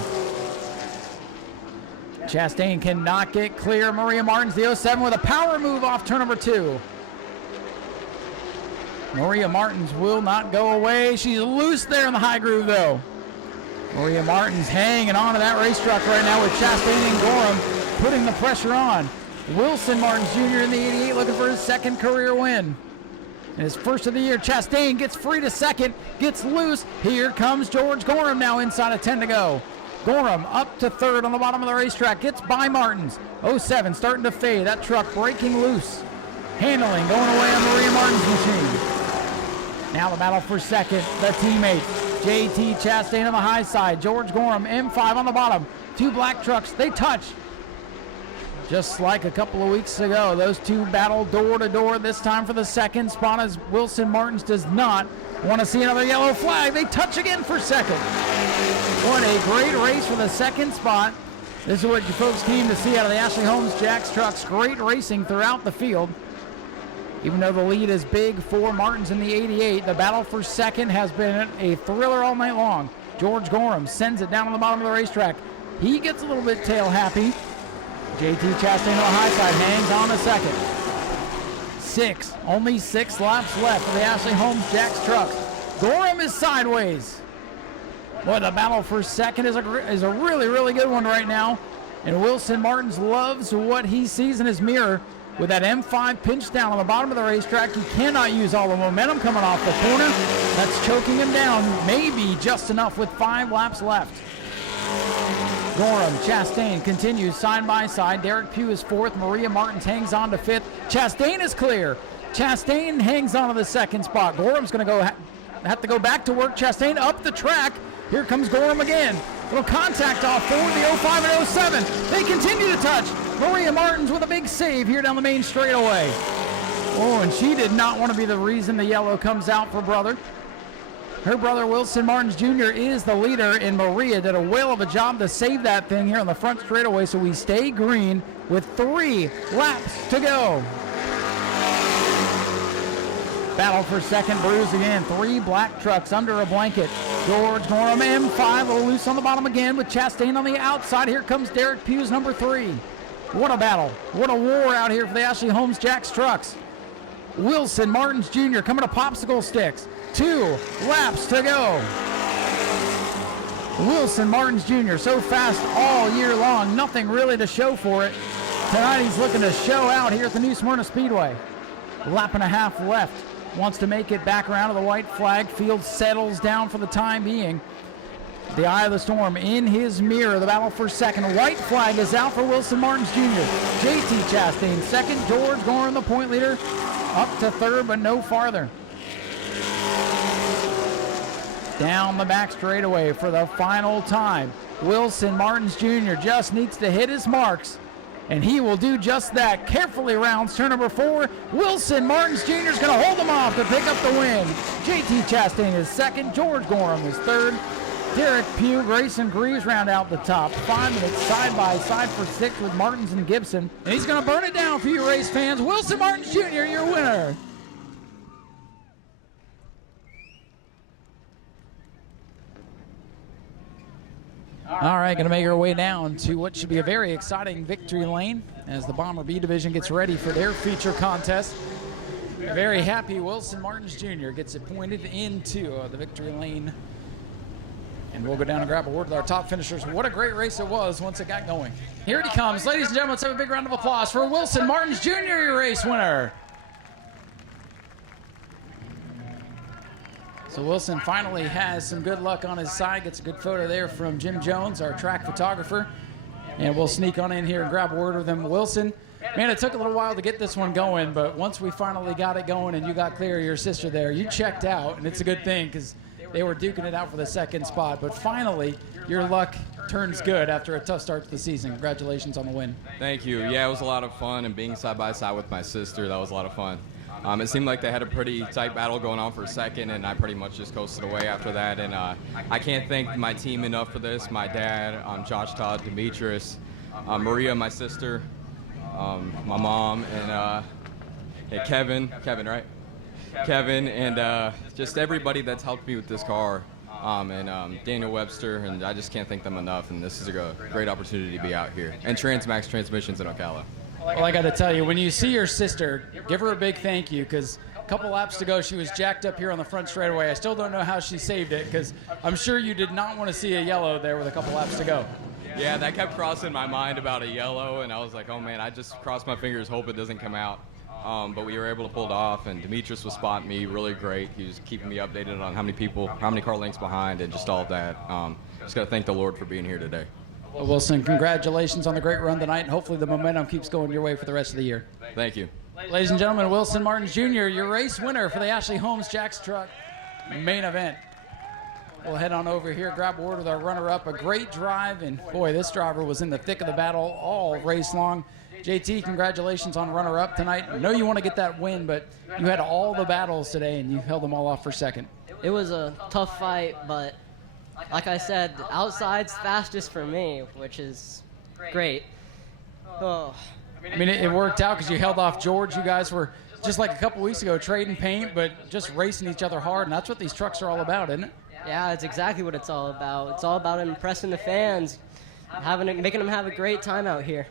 Chastain cannot get clear. Maria Martins, the 07 with a power move off turn number 2. Maria Martins will not go away. She's loose there in the high groove though. Maria Martins hanging on to that race truck right now with Chastain and Gorham putting the pressure on. Wilson Martins Jr. in the 88 looking for his 2nd career win. And his 1st of the year. Chastain gets free to 2nd, gets loose. Here comes George Gorham now inside of 10 to go. Gorham up to 3rd on the bottom of the racetrack, gets by Martins. 07 starting to fade, that truck breaking loose. Handling going away on Maria Martins' machine. Now the battle for 2nd, the teammates. JT Chastain on the high side, George Gorham, M5 on the bottom. 2 black trucks, they touch. Just like a couple of weeks ago, those 2 battle door to door, this time for the 2nd spot as Wilson Martins does not want to see another yellow flag. They touch again for 2nd. What a great race for the 2nd spot. This is what you folks came to see out of the Ashley Holmes Jacks trucks. Great racing throughout the field. Even though the lead is big for Martins in the 88, the battle for 2nd has been a thriller all night long. George Gorham sends it down on the bottom of the racetrack. He gets a little bit tail happy. JT Chastain on the high side hangs on to 2nd. Only 6 laps left for the Ashley Holmes Jacks trucks. Gorham is sideways. Boy, the battle for 2nd is a really, really good one right now. And Wilson Martins loves what he sees in his mirror. With that M5 pinched down on the bottom of the racetrack, he cannot use all the momentum coming off the corner. That's choking him down, maybe just enough with 5 laps left. Gorham, Chastain continues side by side. Derek Pugh is 4th. Maria Martins hangs on to 5th. Chastain is clear. Chastain hangs on to the 2nd spot. Gorham's going to have to go back to work. Chastain up the track. Here comes Gorham again. Little contact off forward, the 05 and 07. They continue to touch. Maria Martins with a big save here down the main straightaway. Oh, and she did not want to be the reason the yellow comes out for brother. Her brother Wilson Martins Jr. is the leader, and Maria did a whale of a job to save that thing here on the front straightaway, so we stay green with 3 laps to go. Battle for second brews again. 3 black trucks under a blanket. George Gorham, M5, a little loose on the bottom again with Chastain on the outside. Here comes Derek Hughes, number 3. What a battle. What a war out here for the Ashley Holmes Jacks trucks. Wilson Martins Jr. coming to popsicle sticks. 2 laps to go. Wilson Martins Jr. so fast all year long. Nothing really to show for it. Tonight he's looking to show out here at the new Smyrna Speedway. Lap and a half left. Wants to make it back around to the white flag. Field settles down for the time being. The eye of the storm in his mirror. The battle for second. White flag is out for Wilson Martins Jr. JT Chastain second. George Gorham, the point leader, up to third, but no farther. Down the back straightaway for the final time. Wilson Martins Jr. just needs to hit his marks, and he will do just that. Carefully rounds turn number 4. Wilson Martins Jr. is going to hold him off to pick up the win. JT Chastain is second. George Gorham is third. Derek Pugh, Grayson Greaves round out the top. 5 minutes side by side for 6 with Martins and Gibson. And he's going to burn it down for you race fans. Wilson Martins Jr., your winner. All right, going to make our way down to what should be a very exciting victory lane as the Bomber B division gets ready for their feature contest. Very happy Wilson Martins Jr. gets it pointed into the victory lane. And we'll go down and grab a word with our top finishers. What a great race it was once it got going. Here he comes. Ladies and gentlemen, let's have a big round of applause for Wilson Martins Jr., your race winner. So Wilson finally has some good luck on his side. Gets a good photo there from Jim Jones, our track photographer. And we'll sneak on in here and grab a word with him. Wilson, man, it took a little while to get this one going, but once we finally got it going and you got clear of your sister there, you checked out, and it's a good thing because they were duking it out for the second spot. But finally, your luck turns good after a tough start to the season. Congratulations on the win. Thank you. Yeah, it was a lot of fun, and being side by side with my sister, that was a lot of fun. It seemed like they had a pretty tight battle going on for a second, and I pretty much just coasted away after that. And I can't thank my team enough for this. My dad, Josh, Todd, Demetrius, Maria, my sister, my mom, and Kevin, right? Kevin, and just everybody that's helped me with this car, and Daniel Webster, and I just can't thank them enough. And this is a great opportunity to be out here. And Transmax Transmissions in Ocala. Well, I got to tell you, when you see your sister, give her a big thank you, because a couple laps to go, she was jacked up here on the front straightaway. I still don't know how she saved it, because I'm sure you did not want to see a yellow there with a couple laps to go. Yeah, that kept crossing my mind about a yellow, and I was like, oh man, I just crossed my fingers, hope it doesn't come out. But we were able to pull it off, and Demetrius was spotting me really great. He was keeping me updated on how many car lengths behind, and just all of that. Just got to thank the Lord for being here today. Well, Wilson, congratulations on the great run tonight, and hopefully the momentum keeps going your way for the rest of the year. Thank you. Ladies and gentlemen, Wilson Martins Jr., your race winner for the Ashley Holmes Jacks truck main event. We'll head on over here, grab a word with our runner-up. A great drive, and boy, this driver was in the thick of the battle all race long. JT, congratulations on runner-up tonight. I know you want to get that win, but you had all the battles today, and you held them all off for second. It was a tough fight, but like I said, outside's fastest for me, which is great. Oh. I mean, it worked out because you held off George. You guys were, just like a couple weeks ago, trading paint, but just racing each other hard, and that's what these trucks are all about, isn't it? Yeah, it's exactly what it's all about. It's all about impressing the fans, making them have a great time out here.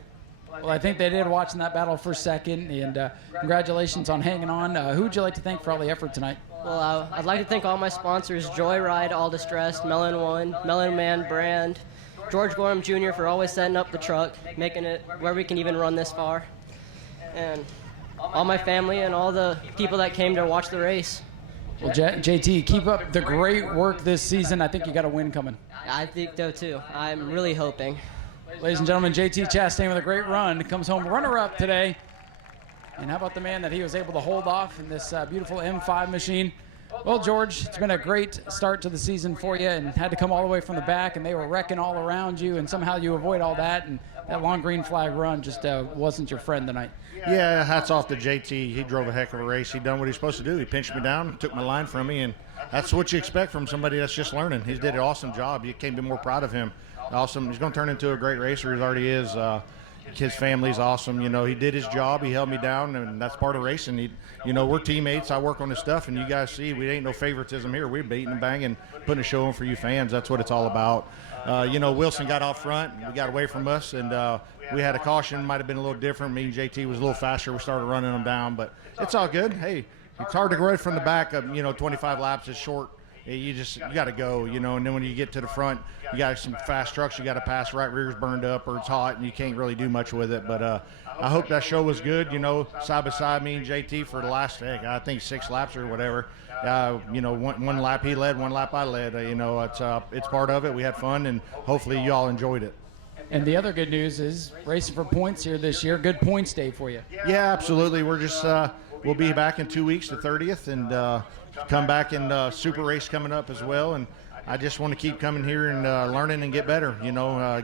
Well, I think they did watching that battle for second, and congratulations on hanging on. Who would you like to thank for all the effort tonight? Well, I'd like to thank all my sponsors, Joyride, All Distressed, Melon One, Melon Man Brand, George Gorham Jr. for always setting up the truck, making it where we can even run this far, and all my family and all the people that came to watch the race. Well, JT, keep up the great work this season. I think you got a win coming. I think so, too. I'm really hoping. Ladies and gentlemen, JT Chastain with a great run. Comes home runner-up today. And how about the man that he was able to hold off in this beautiful M5 machine? Well, George, it's been a great start to the season for you, and had to come all the way from the back, and they were wrecking all around you, and somehow you avoid all that, and that long green flag run just wasn't your friend tonight. Yeah, hats off to JT. He drove a heck of a race. He done what he's supposed to do. He pinched me down, took my line from me, and that's what you expect from somebody that's just learning. He did an awesome job. You can't be more proud of him. Awesome. He's going to turn into a great racer. He already is. His family's awesome. You know, he did his job. He held me down, and that's part of racing. We're teammates. I work on this stuff, and you guys see we ain't no favoritism here. We're beating and banging, putting a show on for you fans. That's what it's all about. Wilson got off front. We got away from us, and we had a caution. Might have been a little different. Me and JT was a little faster. We started running them down, but it's all good. Hey, it's hard to go right from the back. 25 laps is short. You got to go, and then when you get to the front, you got some fast trucks you got to pass. Right rear's burned up or it's hot, and you can't really do much with it. But I hope that show was good, side by side, me and JT for the last, I think 6 laps or whatever. One lap he led, one lap I led. It's part of it. We had fun, and hopefully you all enjoyed it. And the other good news is racing for points here this year. Good points day for you. Yeah, absolutely. We're just we'll be back in 2 weeks, the 30th, and come back in super race coming up as well. And I just want to keep coming here and learning and get better.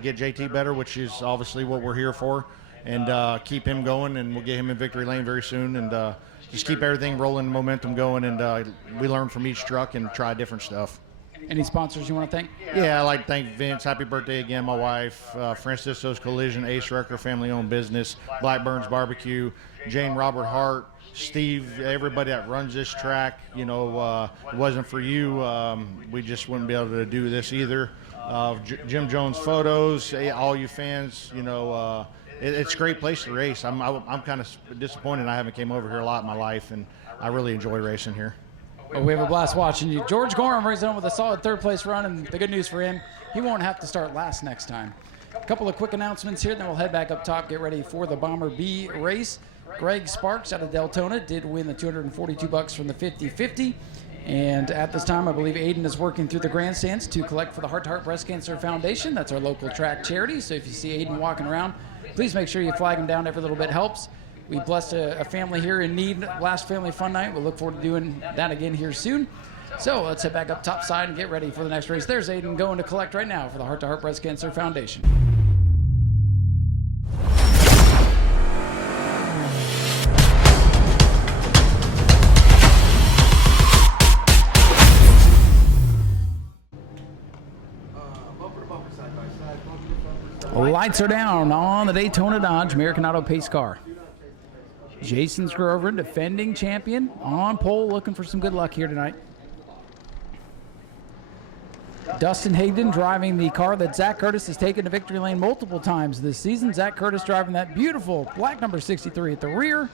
Get JT better, which is obviously what we're here for, and keep him going. And we'll get him in victory lane very soon. And just keep everything rolling, momentum going, and we learn from each truck and try different stuff. Any sponsors you want to thank? Yeah, I'd like to thank Vince. Happy birthday again, my wife. Francisco's Collision, Ace Wrecker, family-owned business, Blackburn's Barbecue, Jane Robert Hart, Steve, everybody that runs this track. It wasn't for you, we just wouldn't be able to do this either. Jim Jones Photos, all you fans, it's a great place to race. I'm kind of disappointed I haven't came over here a lot in my life, and I really enjoy racing here. Well, we have a blast watching you. George Gorham races on with a solid third-place run, and the good news for him, he won't have to start last next time. A couple of quick announcements here, then we'll head back up top, get ready for the Bomber B race. Greg Sparks out of Deltona did win the $242 from the 50-50. And at this time, I believe Aiden is working through the grandstands to collect for the Heart to Heart Breast Cancer Foundation. That's our local track charity. So if you see Aiden walking around, please make sure you flag him down. Every little bit helps. We blessed a family here in need last Family Fun Night. We'll look forward to doing that again here soon. So let's head back up top side and get ready for the next race. There's Aiden going to collect right now for the Heart to Heart Breast Cancer Foundation. Lights are down on the Daytona Dodge American Auto Pace car. Jason Scrover, defending champion, on pole, looking for some good luck here tonight. Dustin Hayden driving the car that Zach Curtis has taken to victory lane multiple times this season. Zach Curtis driving that beautiful black number 63 at the rear.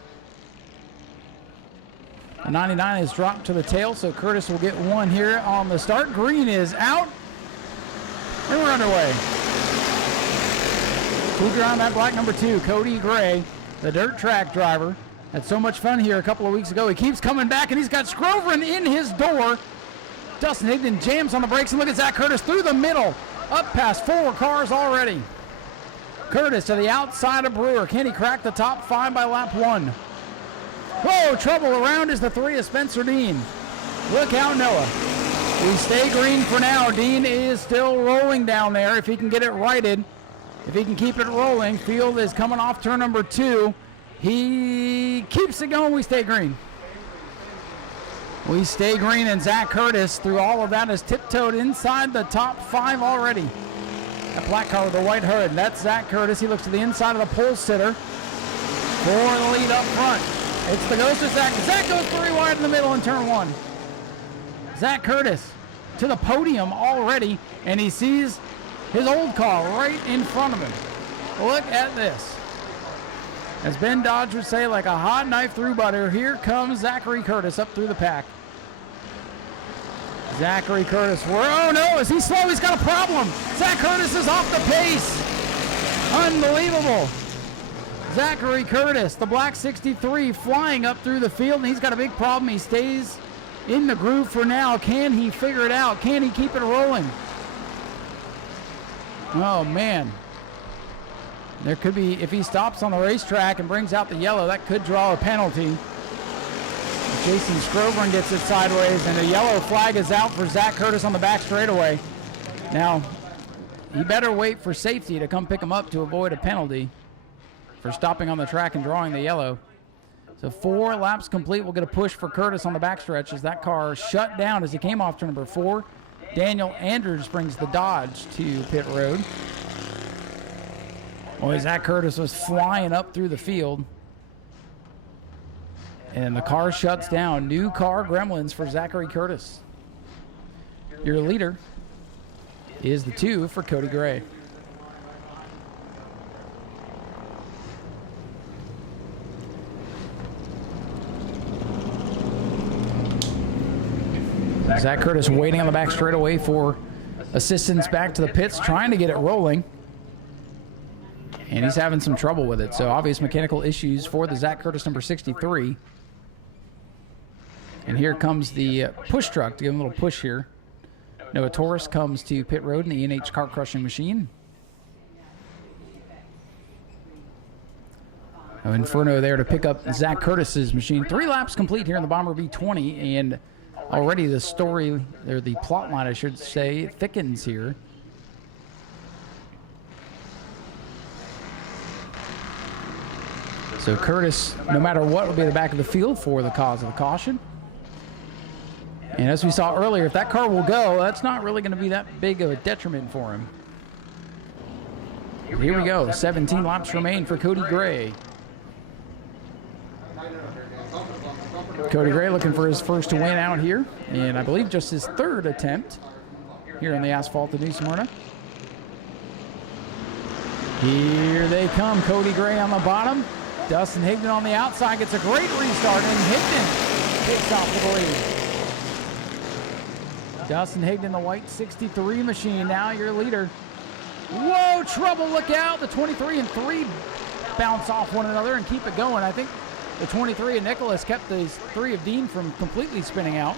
The 99 is dropped to the tail, so Curtis will get one here on the start. Green is out, and we're underway. Who around that black number 2, Cody Gray, the dirt track driver. Had so much fun here a couple of weeks ago. He keeps coming back, and he's got Scroverin in his door. Dustin Higdon jams on the brakes, and look at Zach Curtis through the middle, up past 4 cars already. Curtis to the outside of Brewer. Can he crack the top 5 by lap 1? Whoa, trouble around is the 3 of Spencer Dean. Look out, Noah. We stay green for now. Dean is still rolling down there if he can get it righted. If he can keep it rolling, Field is coming off turn number 2. He keeps it going. We stay green. We stay green, and Zach Curtis, through all of that, has tiptoed inside the top 5 already. That black car with the white hood, that's Zach Curtis. He looks to the inside of the pole sitter for the lead up front. It's the ghost of Zach. Zach goes 3 wide in the middle in turn 1. Zach Curtis to the podium already, and he sees his old car right in front of him. Look at this. As Ben Dodge would say, like a hot knife through butter, here comes Zachary Curtis up through the pack. Zachary Curtis, oh no, is he slow? He's got a problem. Zach Curtis is off the pace. Unbelievable. Zachary Curtis, the black 63, flying up through the field, and he's got a big problem. He stays in the groove for now. Can he figure it out? Can he keep it rolling? Oh, man. There could be, if he stops on the racetrack and brings out the yellow, that could draw a penalty. Jason Scroburn gets it sideways, and a yellow flag is out for Zach Curtis on the back straightaway. Now, he better wait for safety to come pick him up to avoid a penalty for stopping on the track and drawing the yellow. So 4 laps complete. We'll get a push for Curtis on the backstretch as that car shut down as he came off turn number 4. Daniel Andrews brings the Dodge to pit road. Boy, Zach Curtis was flying up through the field. And the car shuts down. New car gremlins for Zachary Curtis. Your leader is the 2 for Cody Gray. Zach Curtis waiting on the back straightaway for assistance back to the pits, trying to get it rolling. And he's having some trouble with it. So obvious mechanical issues for the Zach Curtis number 63. And here comes the push truck to give him a little push here. Noah Torres comes to pit road in the ENH car crushing machine. Inferno there to pick up Zach Curtis's machine. 3 laps complete here in the Bomber B20, and already the story, or the plot line I should say, thickens here. So Curtis, no matter what, will be at the back of the field for the cause of the caution. And as we saw earlier, if that car will go, that's not really going to be that big of a detriment for him. Here we go. 17 laps remain for Cody Gray. Cody Gray looking for his first to win out here, and I believe just his 3rd attempt here on the asphalt of New Smyrna. Here they come. Cody Gray on the bottom. Dustin Higdon on the outside gets a great restart, and Higdon takes off with the lead. Dustin Higdon, the white 63 machine, now your leader. Whoa, trouble, look out. The 23 and 3 bounce off one another and keep it going. I think the 23 of Nicholas kept the 3 of Dean from completely spinning out.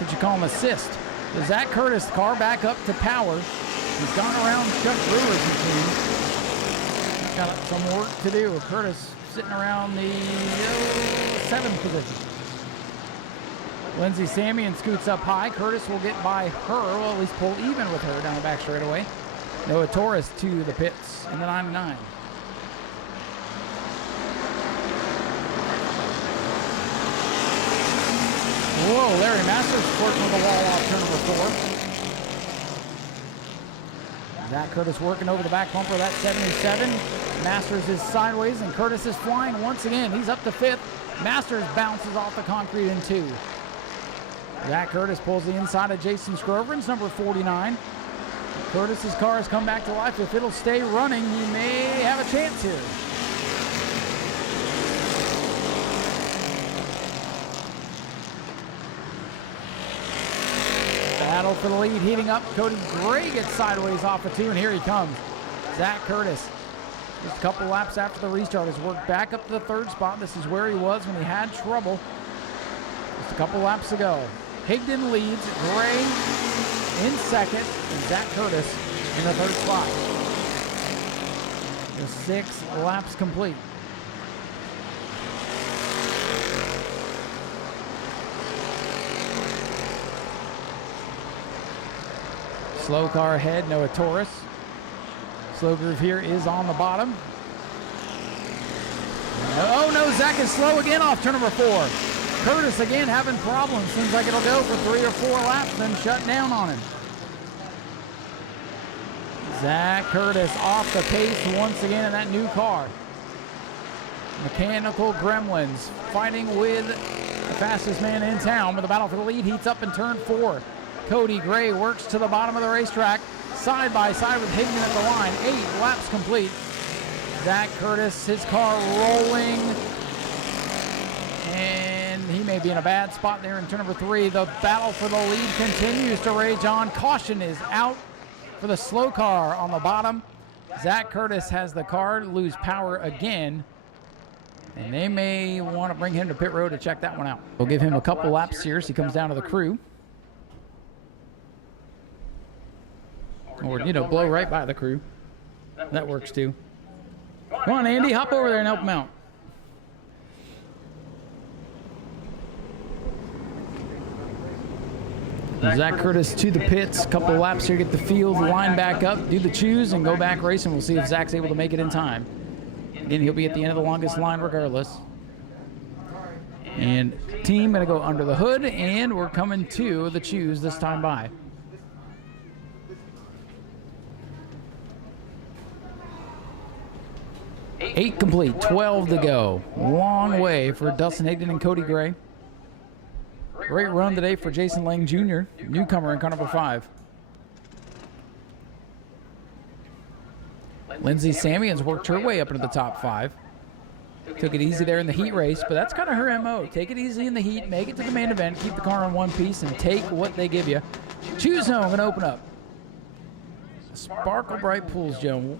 That's what you call an assist. The Zach Curtis car back up to power. He's gone around Chuck Brewer's machine. He's got some work to do. Curtis sitting around the 7th position. Lindsay Samian scoots up high. Curtis will get by her, well, at least pull even with her down the back straightaway. Noah Torres to the pits in the 99. Whoa, Larry Masters working with the wall off turn number 4. Zach Curtis working over the back bumper of that 77. Masters is sideways and Curtis is flying once again. He's up to 5th. Masters bounces off the concrete in 2. Zach Curtis pulls the inside of Jason Scroveran's number 49. Curtis's car has come back to life. If it'll stay running, he may have a chance here. Battle for the lead heating up. Cody Gray gets sideways off of 2, and here he comes. Zach Curtis, just a couple laps after the restart, has worked back up to the 3rd spot. This is where he was when he had trouble just a couple laps ago. Higdon leads, Gray in 2nd, and Zach Curtis in the 3rd spot. Just 6 laps complete. Slow car ahead, Noah Torres. Slow groove here is on the bottom. Oh no, Zach is slow again off turn number 4. Curtis again having problems. Seems like it'll go for 3 or 4 laps, then shut down on him. Zach Curtis off the pace once again in that new car. Mechanical Gremlins fighting with the fastest man in town, but the battle for the lead heats up in turn 4. Cody Gray works to the bottom of the racetrack, side by side with Higdon at the line. 8 laps complete. Zach Curtis, his car rolling, and he may be in a bad spot there in turn number 3. The battle for the lead continues to rage on. Caution is out for the slow car on the bottom. Zach Curtis has the car lose power again, and they may want to bring him to pit road to check that one out. We'll give him a couple laps here as he comes down to the crew. Or, you know, blow right by the crew. That works too. Come on, Andy, hop over there and help him out. Zach Curtis to the pits. Couple laps here, get the field, line back up, do the choose, and go back racing. We'll see if Zach's able to make it in time. Again, he'll be at the end of the longest line regardless. And team going to go under the hood, and we're coming to the choose this time by. Eight complete, 12 to go. Long way for Dustin Higdon and Cody Gray. Great run today for Jason Lang Jr., newcomer in car number 5. Lindsay Samian's worked her way up into the top 5. Took it easy there in the heat race, but that's kind of her MO. Take it easy in the heat, make it to the main event, keep the car in one piece, and take what they give you. Choose zone going to open up. Sparkle Bright Pools, Joe.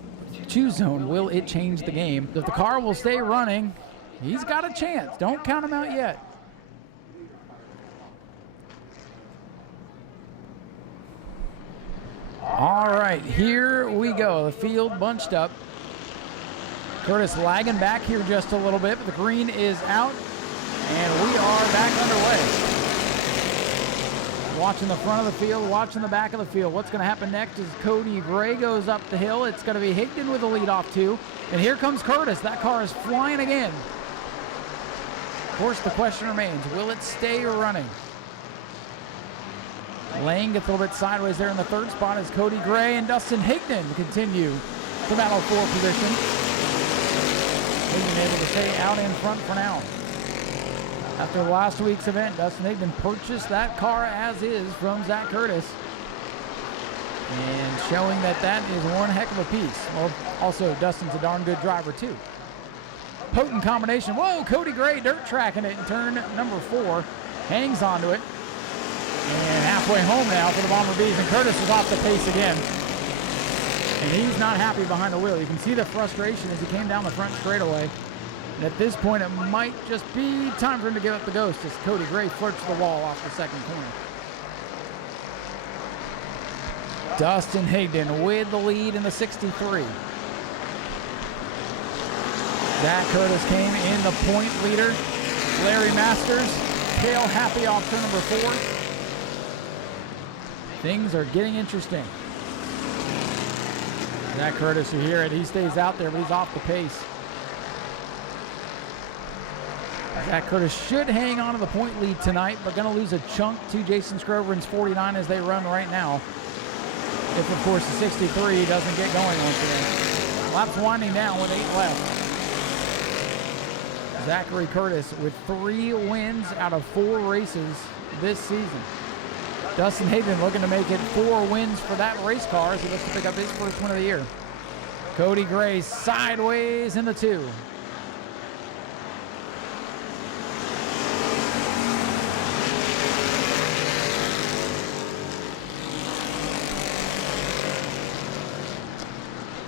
Choose zone, will it change the game? If the car will stay running, he's got a chance. Don't count him out yet. All right, here we go. The field bunched up. Curtis lagging back here just a little bit, but the green is out, and we are back underway. Watching the front of the field, watching the back of the field. What's going to happen next is Cody Gray goes up the hill. It's going to be Higdon with the lead off 2, and here comes Curtis. That car is flying again. Of course, the question remains, will it stay running? Lang gets a little bit sideways there in the 3rd spot as Cody Gray and Dustin Higdon continue to battle for position. Higdon able to stay out in front for now. After last week's event, Dustin Higdon purchased that car as is from Zach Curtis. And showing that that is one heck of a piece. Well, also, Dustin's a darn good driver, too. Potent combination. Whoa, Cody Gray dirt tracking it in turn number 4. Hangs onto it. And halfway home now for the Bomber Bees, and Curtis is off the pace again. And he's not happy behind the wheel. You can see the frustration as he came down the front straightaway. And at this point, it might just be time for him to give up the ghost as Cody Gray flirts the wall off the 2nd corner. Dustin Higdon with the lead in the 63. Zach Curtis came in the point leader. Larry Masters, tail happy off turn number 4. Things are getting interesting. Zach Curtis, you hear it. He stays out there, but he's off the pace. Zach Curtis should hang on to the point lead tonight, but going to lose a chunk to Jason Scroveren's 49 as they run right now. If, of course, the 63 doesn't get going once again. Laps winding down with 8 left. Zachary Curtis with 3 wins out of 4 races this season. Dustin Higdon looking to make it 4 wins for that race car as he looks to pick up his first win of the year. Cody Gray sideways in the 2.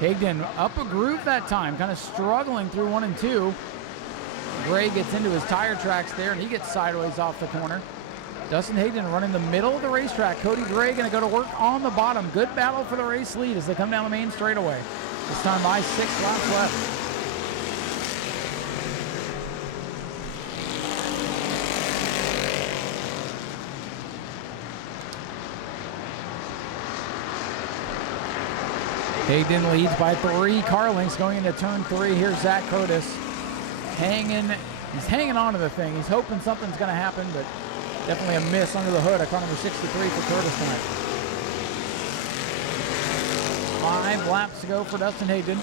Higdon up a groove that time, kind of struggling through 1 and 2. Gray gets into his tire tracks there, and he gets sideways off the corner. Dustin Higdon running the middle of the racetrack. Cody Gray going to go to work on the bottom. Good battle for the race lead as they come down the main straightaway. This time by 6 laps left. Higdon leads by 3 car lengths going into turn 3. Here's Zach Curtis he's hanging on to the thing. He's hoping something's going to happen, but definitely a miss under the hood at car number 63 for Curtis tonight. 5 laps to go for Dustin Higdon.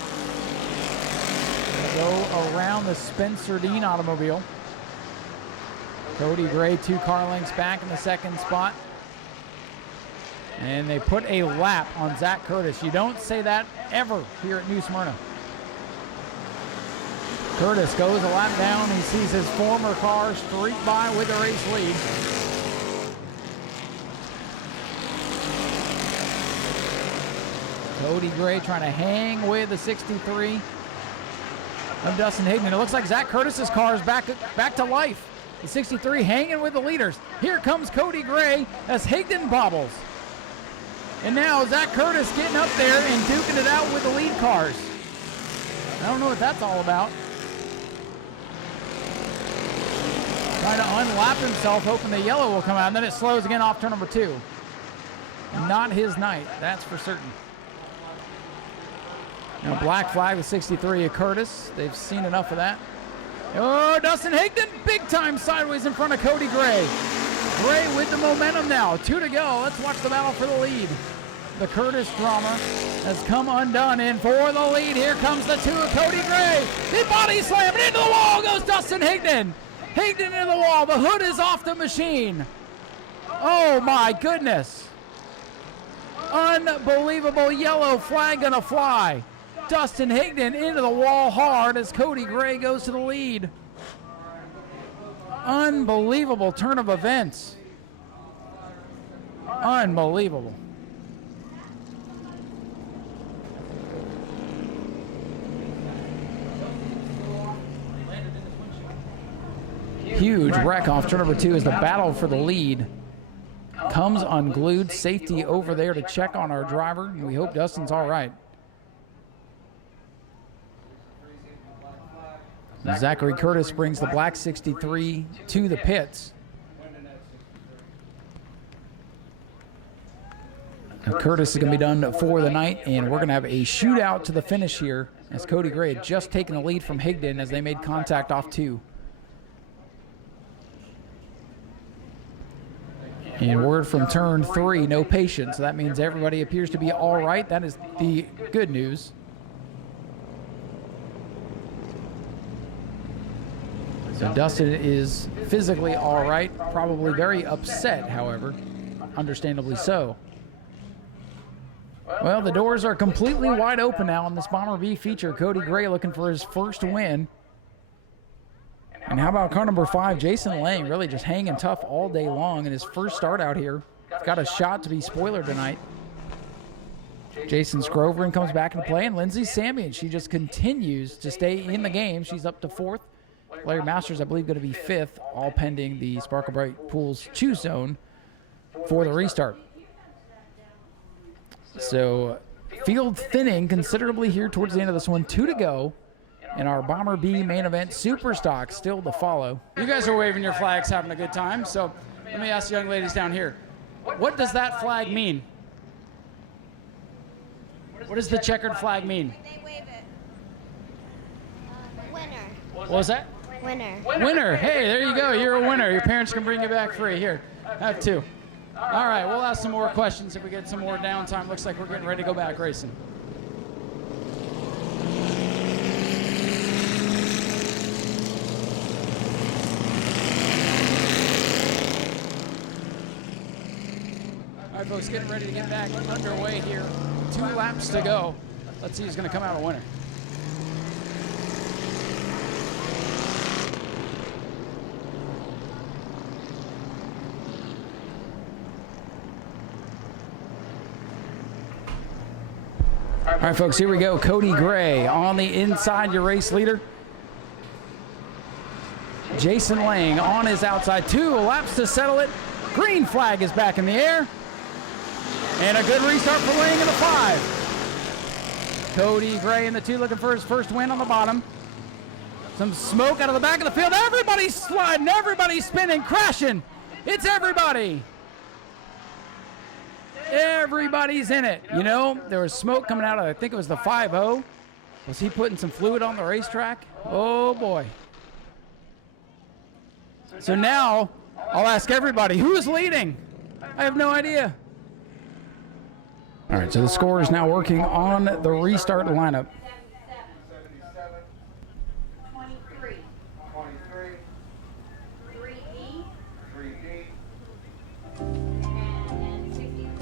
Go around the Spencer Dean automobile. Cody Gray 2 car lengths back in the 2nd spot. And they put a lap on Zach Curtis. You don't say that ever here at New Smyrna. Curtis goes a lap down. He sees his former car streak by with the race lead. Cody Gray trying to hang with the 63 of Dustin Higdon. It looks like Zach Curtis's car is back to life. The 63 hanging with the leaders. Here comes Cody Gray as Higdon bobbles. And now Zach Curtis getting up there and duking it out with the lead cars. I don't know what that's all about. Trying to unlap himself, hoping the yellow will come out, and then it slows again off turn number 2. not his night, that's for certain. Now black flag with 63 of Curtis. They've seen enough of that. Oh, Dustin Higdon, big time sideways in front of Cody Gray. Gray with the momentum now. 2 to go. Let's watch the battle for the lead. The Curtis drama has come undone, and for the lead, here comes the 2 of Cody Gray. The body slam, and into the wall goes Dustin Higdon. Higdon into the wall. The hood is off the machine. Oh my goodness. Unbelievable yellow flag gonna fly. Dustin Higdon into the wall hard as Cody Gray goes to the lead. Unbelievable turn of events. Unbelievable. Huge wreck off turn number 2 as the battle for the lead comes unglued. Safety over there to check on our driver, and we hope Dustin's all right. Zachary Curtis brings the black 63 to the pits. And Curtis is going to be done for the night, and we're going to have a shootout to the finish here as Cody Gray had just taken the lead from Higdon as they made contact off 2. And word from turn 3, no patience. So that means everybody appears to be all right. That is the good news. So Dustin is physically all right, probably very upset, however, understandably so. Well, the doors are completely wide open now on this Bomber B feature. Cody Gray looking for his first win. And how about car number 5, Jason Lang, really just hanging tough all day long in his first start out here. Got a shot to be spoiler tonight. Jason Scroverin comes back into play, and Lindsay Samian, she just continues to stay in the game. She's up to 4th. Larry Masters, I believe, going to be 5th, all pending the Sparkle Bright Pools choose zone for the restart. So field thinning considerably here towards the end of this one. 2 to go. And our Bomber B main event super stock still to follow. You guys are waving your flags, having a good time. So let me ask the young ladies down here, what does that flag mean? What does the checkered flag mean? They wave it. Winner. What was that? Winner. Winner. Hey, there you go. You're a winner. Your parents can bring you back free. Here, have 2. All right, we'll ask some more questions if we get some more downtime. Looks like we're getting ready to go back racing. All right, folks, getting ready to get back underway here. 2 laps to go. Let's see who's going to come out a winner. All right, folks, here we go. Cody Gray on the inside, your race leader. Jason Lang on his outside. 2 laps to settle it. Green flag is back in the air. And a good restart for Lang in the 5. Cody Gray in the 2 looking for his first win on the bottom. Some smoke out of the back of the field. Everybody's sliding. Everybody's spinning, crashing. It's everybody. Everybody's in it. You know, there was smoke coming out of, I think it was the 5-0. Was he putting some fluid on the racetrack? Oh, boy. So now, I'll ask everybody, who is leading? I have no idea. All right, so the score is now working on the restart lineup. 23. 23. 3E. 3D. And 63.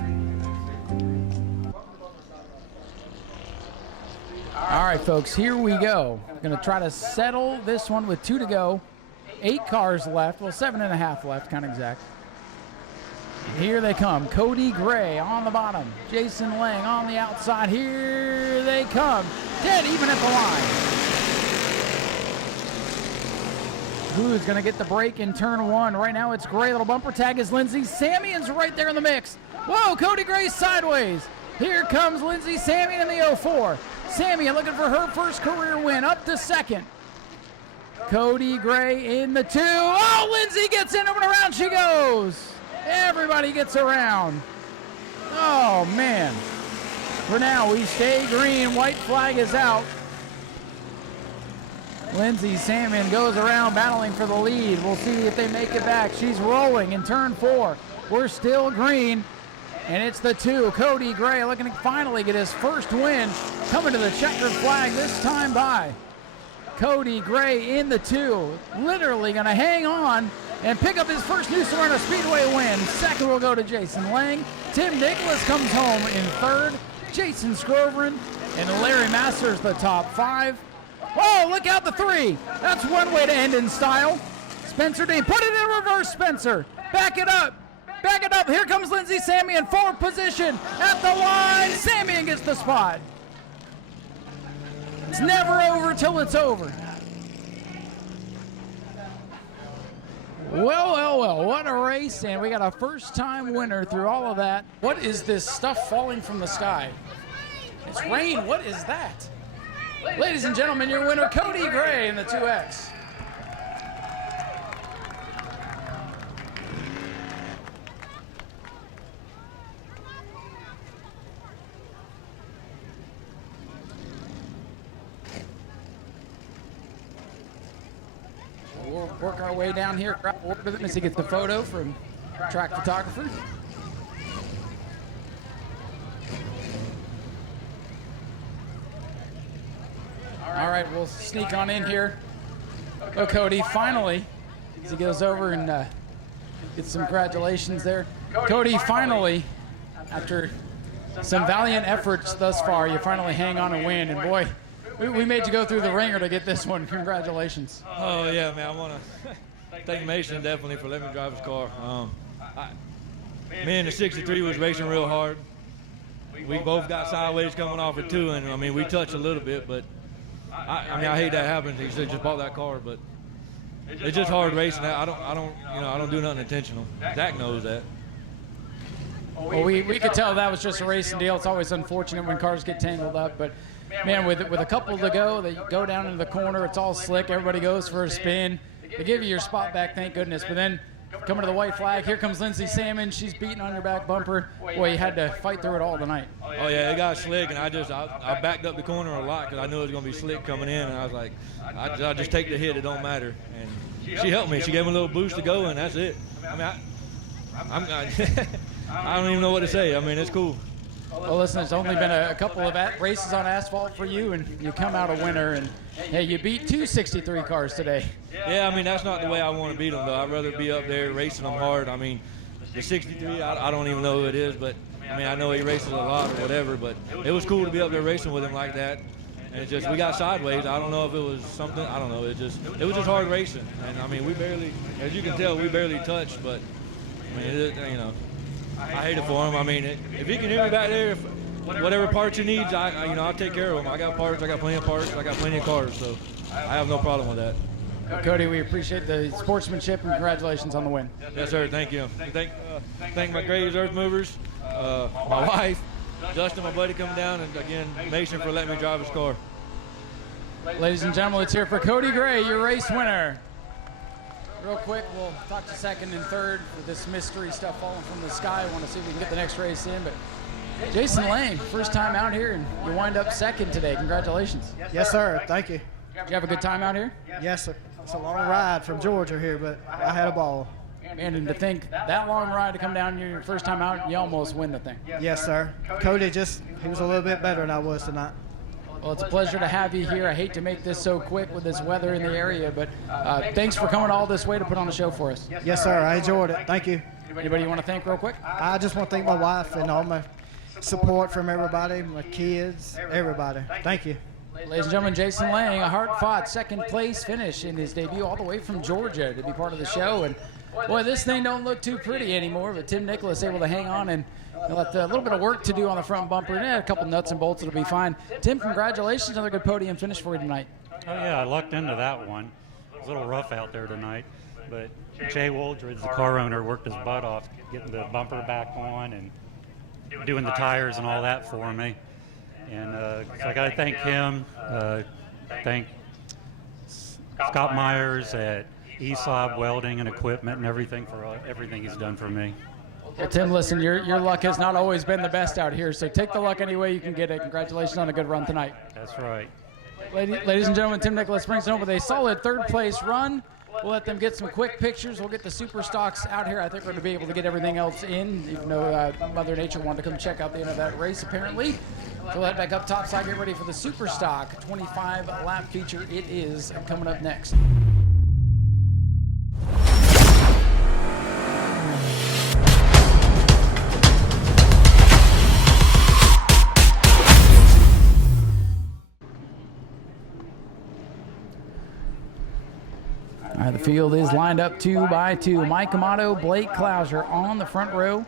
All right, folks, here we go. Going to try to settle this one with 2 to go. 8 cars left. Well, 7.5 left, kind of exact. Here they come. Cody Gray on the bottom. Jason Lang on the outside. Here they come. Dead even at the line. Who's going to get the break in turn 1? Right now it's Gray. Little bumper tag is Lindsay. Samian's right there in the mix. Whoa, Cody Gray sideways. Here comes Lindsay Samian in the 04. Samian looking for her first career win, up to 2nd. Cody Gray in the 2. Oh, Lindsay gets in, over and around she goes. Everybody gets around. Oh, man. For now, we stay green. White flag is out. Lindsay Salmon goes around battling for the lead. We'll see if they make it back. She's rolling in turn 4. We're still green, and it's the 2. Cody Gray looking to finally get his first win, coming to the checkered flag this time by Cody Gray in the 2. Literally going to hang on and pick up his first new Smyrna Speedway win. Second will go to Jason Lang. Tim Nicholas comes home in third. Jason Scroverin and Larry Masters the top 5. Oh, look out the 3. That's one way to end in style. Spencer Dean, put it in reverse, Spencer. Back it up. Back it up. Here comes Lindsay Samian, forward position at the line. Samian gets the spot. It's never over till it's over. Well, what a race, and we got a first-time winner through all of that. What is this stuff falling from the sky? It's rain. What is that? Ladies and gentlemen, your winner, Cody Gray in the 2X. We'll work our way down here, grab with him as he gets the photo from track photographer. All right, we'll sneak on in here. Oh, Cody, finally, as he goes over and gets some congratulations there. Cody, finally, after some valiant efforts thus far, you finally hang on and win. And boy, we made you go through the ringer to get this one. Congratulations. Oh, yeah, man. I want to thank Mason definitely for letting me drive his car. Me and the 63 was racing real hard. We both got sideways coming off it, too. And, I mean, we touched a little bit, but I hate that happens. He just bought that car, but it's just hard racing. I don't do nothing intentional. Zach knows that. Well, we could tell that was just a racing deal. It's always unfortunate when cars get tangled up, but man, with a couple to go, they go down into the corner. It's all slick. Everybody goes for a spin. They give you your spot back, thank goodness. But then coming to the white flag, here comes Lindsay Salmon. She's beating on your back bumper. Boy, you had to fight through it all tonight. Oh, yeah, it got slick, and I backed up the corner a lot because I knew it was going to be slick coming in, and I was like, I just take the hit. It don't matter. And she helped me. She gave me a little boost to go, and that's it. I mean, I don't even know what to say. I mean, it's cool. Well, listen, it's only been a couple of races on asphalt for you, and you come out a winner. And hey, you beat 2 63 cars today. Yeah, I mean, that's not the way I want to beat them, though. I'd rather be up there racing them hard. I mean, the 63, I don't even know who it is, but I mean, I know he races a lot or whatever, but it was cool to be up there racing with him like that. And it's just, we got sideways. I don't know if it was something, I don't know. It was just hard racing. And I mean, we barely, as you can tell, we barely touched, but I mean, I hate it for him. I mean, if he can hear me back there, whatever parts he needs, I'll take care of him. I got parts, I got plenty of parts, I got plenty of cars, so I have no problem with that. Cody, we appreciate the sportsmanship and congratulations on the win. Yes, sir. Thank you. Thank my greatest earth movers, my wife, Justin, my buddy, coming down, and again, Mason for letting me drive his car. Ladies and gentlemen, let's hear for Cody Gray, your race winner. Real quick, we'll talk to second and third with this mystery stuff falling from the sky. I want to see if we can get the next race in, but Jason Lang, first time out here, and you wind up second today. Congratulations. Yes, sir. Thank you. Did you have a good time out here? Yes, sir. It's a long ride from Georgia here, but I had a ball. Man, and to think that long ride to come down here your first time out, you almost win the thing. Yes, sir. Cody he was a little bit better than I was tonight. Well, it's a pleasure to have you here. I hate to make this so quick with this weather in the area, but thanks for coming all this way to put on the show for us. Yes, sir. I enjoyed it. Thank you. Anybody you want to thank real quick? I just want to thank my wife and all my support from everybody, my kids, everybody. Thank you. Ladies and gentlemen, Jason Lang, a hard-fought second-place finish in his debut all the way from Georgia to be part of the show. And boy, this thing don't look too pretty anymore, but Tim Nicholas able to hang on and left a little bit of work to do on the front bumper. And a couple nuts and bolts, it'll be fine. Tim, congratulations. Another good podium finish for you tonight. Oh, yeah, I lucked into that one. It was a little rough out there tonight, but Jay Woldridge, the car owner, worked his butt off getting the bumper back on and doing the tires and all that for me. And so I got to thank him, thank Scott Myers at ESOB Welding and Equipment and everything for everything he's done for me. Well, Tim, listen, your luck has not always been the best out here, so take the luck any way you can get it. Congratulations on a good run tonight. That's right. Ladies and gentlemen, Tim Nicholas brings it home with a solid third-place run. We'll let them get some quick pictures. We'll get the super stocks out here. I think we're going to be able to get everything else in, even though Mother Nature wanted to come check out the end of that race, apparently. So we'll head back up topside, get ready for the super stock 25-lap feature. It is coming up next. All right, the field is lined up 2 by 2. Mike Amato, Blake Clouser on the front row.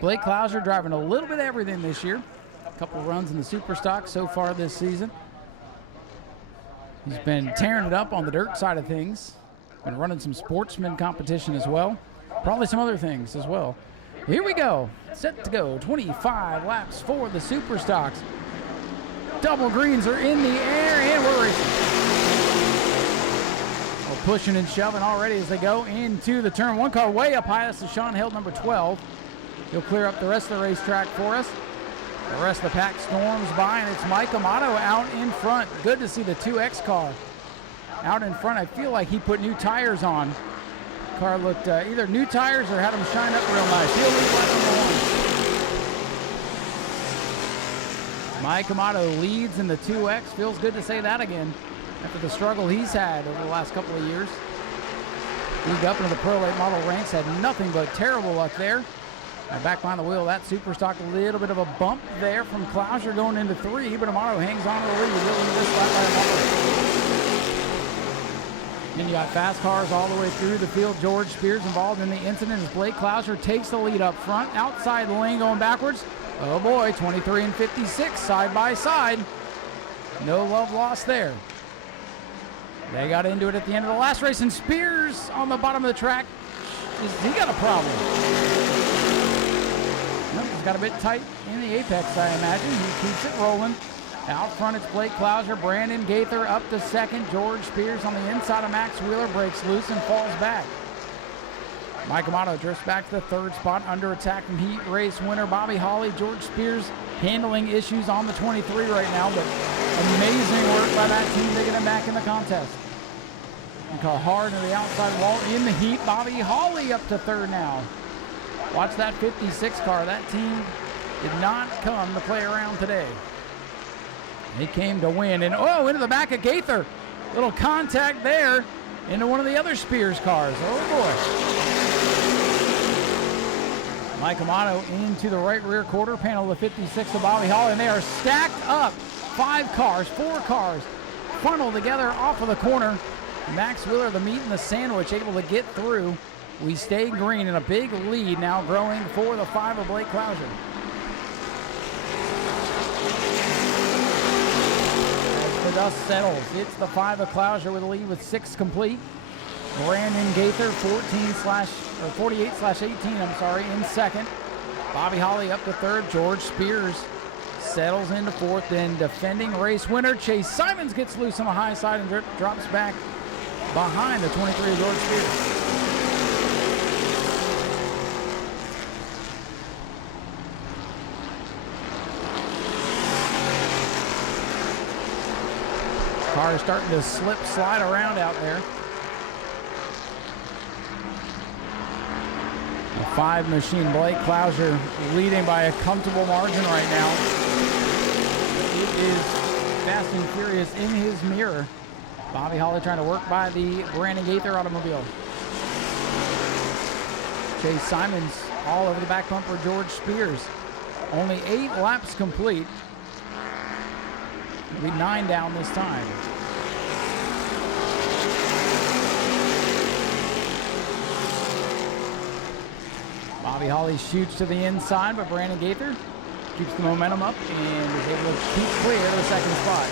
Blake Clouser driving a little bit of everything this year. A couple runs in the super stock so far this season. He's been tearing it up on the dirt side of things. Been running some sportsman competition as well. Probably some other things as well. Here we go. Set to go. 25 laps for the super stocks. Double greens are in the air, and we're racing. Pushing and shoving already as they go into the turn. One car way up high. That's the Sean Held, number 12. He'll clear up the rest of the racetrack for us. The rest of the pack storms by, and it's Mike Amato out in front. Good to see the 2X car out in front. I feel like he put new tires on. Car looked either new tires or had them shine up real nice. He'll lead lap number 1. Mike Amato leads in the 2X. Feels good to say that again, after the struggle he's had over the last couple of years. Moved up into the Pro Late Model ranks, had nothing but terrible luck there. Now back behind the wheel, that super stock, a little bit of a bump there from Clouser going into 3, but Amato hangs on to the lead. He'll lead this lap by a number. Then you got fast cars all the way through the field. George Spears involved in the incident as Blake Clouser takes the lead up front. Outside the lane going backwards. Oh boy, 23 and 56 side by side. No love lost there. They got into it at the end of the last race, and Spears on the bottom of the track. He got a problem. Nope, he's got a bit tight in the apex, I imagine. He keeps it rolling. Out front, it's Blake Clouser, Brandon Gaither up to second. George Spears on the inside of Max Wheeler breaks loose and falls back. Mike Amato drifts back to the third spot under attack from heat race winner Bobby Holly. George Spears handling issues on the 23 right now, but amazing work by that team to get him back in the contest. And car hard to the outside wall in the heat. Bobby Holly up to third now. Watch that 56 car. That team did not come to play around today. They came to win. And oh, into the back of Gaither. Little contact there into one of the other Spears cars. Oh boy. Mike Amato into the right rear quarter panel of the 56 of Bobby Holly, and they are stacked up. 4 cars funneled together off of the corner. Max Wheeler, the meat and the sandwich, able to get through. We stay green, and a big lead now growing for the 5 of Blake Clouser. As the dust settles, it's the 5 of Clouser with a lead with 6 complete. Brandon Gaither, 48/18, in second. Bobby Holly up to third. George Spears settles into fourth. Then defending race winner Chase Simons gets loose on the high side and drops back behind the 23 of George Spears. Car is starting to slide around out there. The 5 machine, Blake Clouser, leading by a comfortable margin right now. It is fast and furious in his mirror. Bobby Holly trying to work by the Brandon Gaither automobile. Chase Simons all over the back bumper, George Spears. Only 8 laps complete. It'll be 9 down this time. Bobby Holly shoots to the inside, but Brandon Gaither keeps the momentum up and is able to keep clear of the second spot.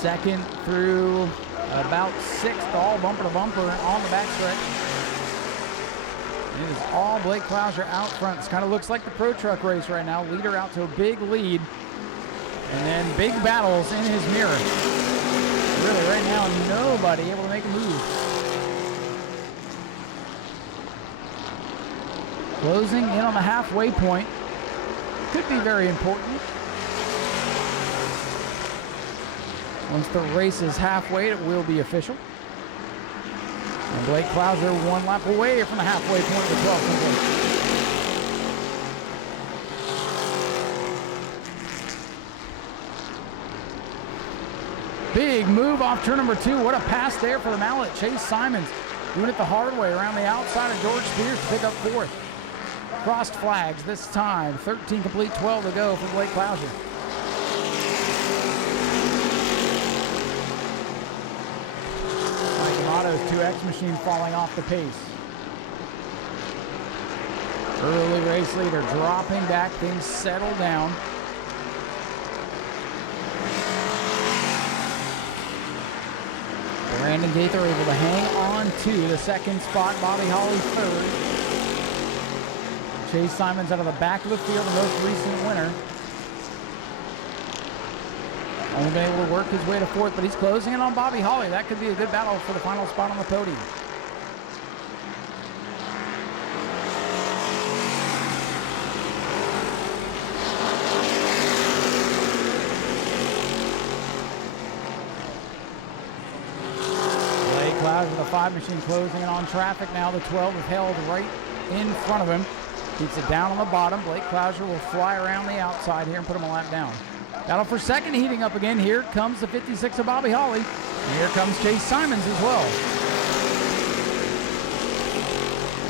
Second through about 6th, all bumper to bumper on the backstretch. It is all Blake Clouser out front. This kind of looks like the pro truck race right now. Leader out to a big lead. And then big battles in his mirror. Really, right now, nobody able to make a move. Closing in on the halfway point. Could be very important. Once the race is halfway, it will be official. And Blake Clouser 1 lap away from the halfway point of the 12th race. Big move off turn number 2. What a pass there for the mallet. Chase Simons doing it the hard way around the outside of George Spears to pick up 4th. Crossed flags this time. 13 complete, 12 to go for Blake Clouser. Motto's 2X machine falling off the pace. Early race leader dropping back, things settle down. Brandon Gaither able to hang on to the 2nd spot. Bobby Holly 3rd. Chase Simons out of the back of the field, the most recent winner. Only been able to work his way to 4th, but he's closing in on Bobby Holly. That could be a good battle for the final spot on the podium. Blake Clouser with the 5 machine closing in on traffic now. The 12 is held right in front of him. Keeps it down on the bottom. Blake Clouser will fly around the outside here and put him a lap down. Battle for 2nd heating up again. Here comes the 56 of Bobby Holly. And here comes Chase Simons as well.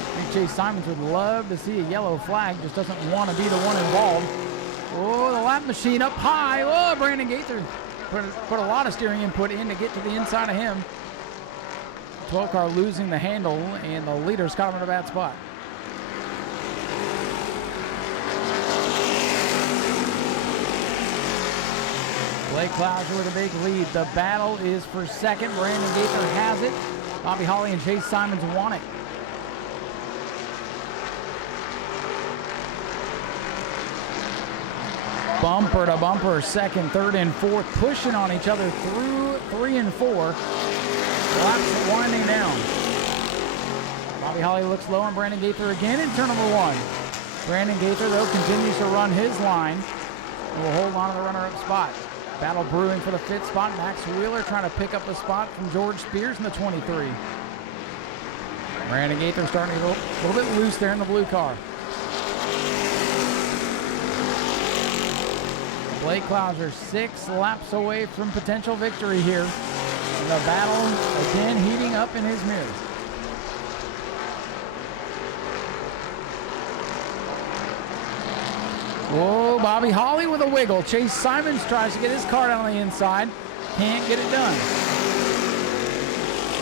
I think Chase Simons would love to see a yellow flag, just doesn't want to be the one involved. Oh, the lap machine up high. Oh, Brandon Gaither put a lot of steering input in to get to the inside of him. 12 car losing the handle, and the leader's caught him in a bad spot. Blake Clouser with a big lead. The battle is for 2nd. Brandon Gaither has it. Bobby Holly and Chase Simons want it. Bumper to bumper, 2nd, 3rd, and 4th, pushing on each other through 3 and 4. Laps winding down. Bobby Holly looks low on Brandon Gaither again in turn number 1. Brandon Gaither, though, continues to run his line and will hold on to the runner-up spot. Battle brewing for the 5th spot. Max Wheeler trying to pick up a spot from George Spears in the 23. Brandon Gaither starting a little bit loose there in the blue car. Blake Clouser 6 laps away from potential victory here. And the battle again heating up in his mirrors. Whoa, Bobby Holly with a wiggle. Chase Simons tries to get his car down on the inside. Can't get it done.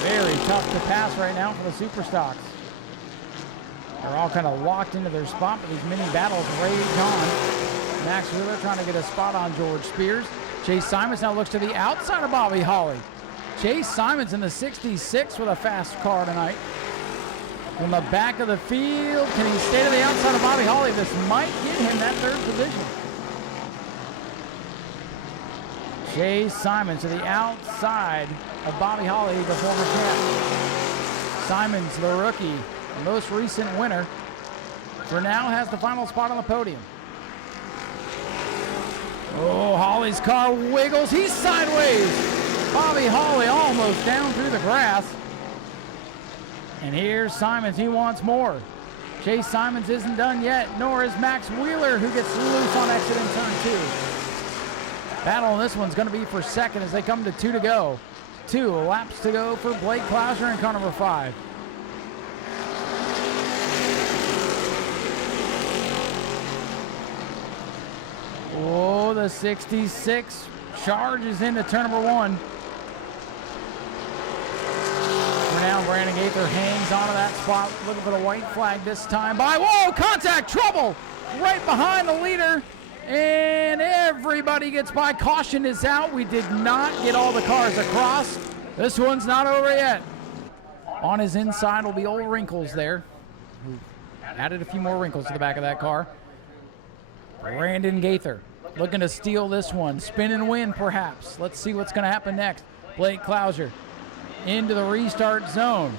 Very tough to pass right now for the Super Stocks. They're all kind of locked into their spot, but these mini battles rage on. Max Wheeler trying to get a spot on George Spears. Chase Simons now looks to the outside of Bobby Holly. Chase Simons in the 66 with a fast car tonight. From the back of the field, can he stay to the outside of Bobby Holly? This might get him that 3rd position. Chase Simons to the outside of Bobby Holly, the former champ. Simons, the rookie, the most recent winner, for now has the final spot on the podium. Oh, Holly's car wiggles. He's sideways. Bobby Holly almost down through the grass. And here's Simons, he wants more. Chase Simons isn't done yet, nor is Max Wheeler, who gets loose on exit in turn 2. Battle on this one's gonna be for 2nd as they come to 2 to go. 2 laps to go for Blake Clouser in car number 5. Oh, the 66 charges into turn number 1. Now Brandon Gaither hangs onto that spot, looking for the white flag this time by, whoa, contact, trouble, right behind the leader, and everybody gets by. Caution is out. We did not get all the cars across. This one's not over yet. On his inside will be old Wrinkles there, who Added a few more wrinkles to the back of that car. Brandon Gaither looking to steal this one. Spin and win, perhaps. Let's see what's going to happen next. Blake Clouser into the restart zone.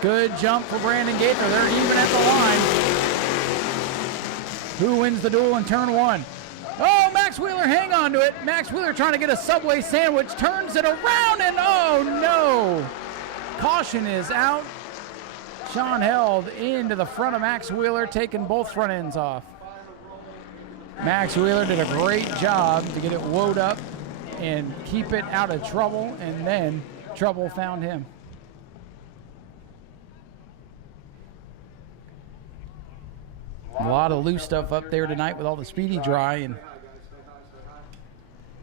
Good jump for Brandon Gaither. They're even at the line. Who wins the duel in turn one? Oh, Max Wheeler, hang on to it. Max Wheeler trying to get a Subway sandwich, turns it around, and oh no! Caution is out. Sean Held into the front of Max Wheeler, taking both front ends off. Max Wheeler did a great job to get it woed up and keep it out of trouble, and then trouble found him. A lot of loose stuff up there tonight with all the speedy dry, and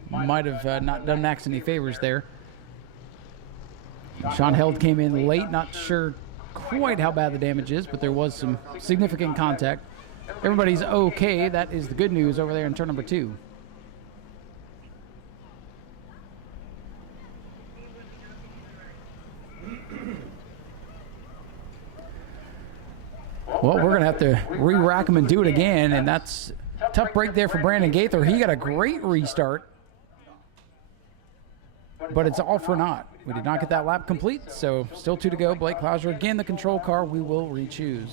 might have not done Max any favors there. Sean Held came in late, not sure quite how bad the damage is, but there was some significant contact. Everybody's okay. That is the good news over there in turn number 2. Well, we're going to have to re-rack him and do it again, and that's a tough break there for Brandon Gaither. He got a great restart, but it's all for naught. We did not get that lap complete, so still 2 to go. Blake Clouser, again, the control car. We will re-choose.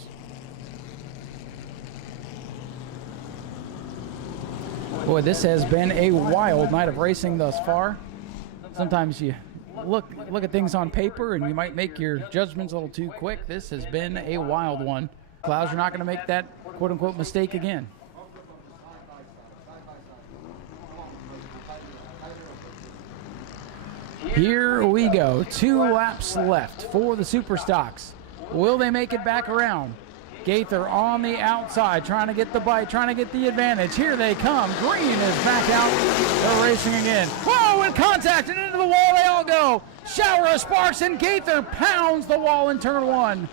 Boy, this has been a wild night of racing thus far. Sometimes you look at things on paper and you might make your judgments a little too quick. This has been a wild one. Clouser not going to make that quote-unquote mistake again. Here we go. 2 laps left for the Super Stocks. Will they make it back around? Gaither on the outside, trying to get the bite, trying to get the advantage. Here they come. Green is back out. They're racing again. Whoa, and contact, and into the wall they all go. Shower of sparks, and Gaither pounds the wall in turn 1.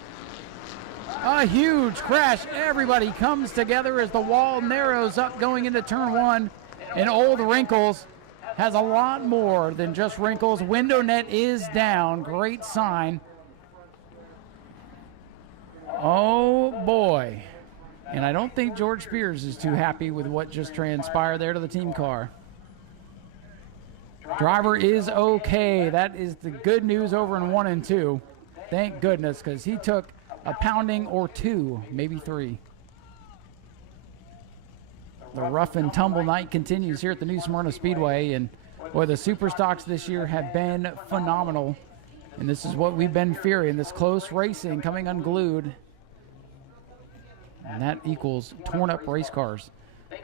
A huge crash. Everybody comes together as the wall narrows up going into turn 1. And Old Wrinkles has a lot more than just wrinkles. Window net is down. Great sign. Oh boy. And I don't think George Spears is too happy with what just transpired there to the team car. Driver is okay. That is the good news over in 1 and 2. Thank goodness, because he took a pounding or 2, maybe 3. The rough and tumble night continues here at the new Smyrna Speedway, and boy, the Super Stocks this year have been phenomenal. And this is what we've been fearing, this close racing coming unglued. And that equals torn up race cars.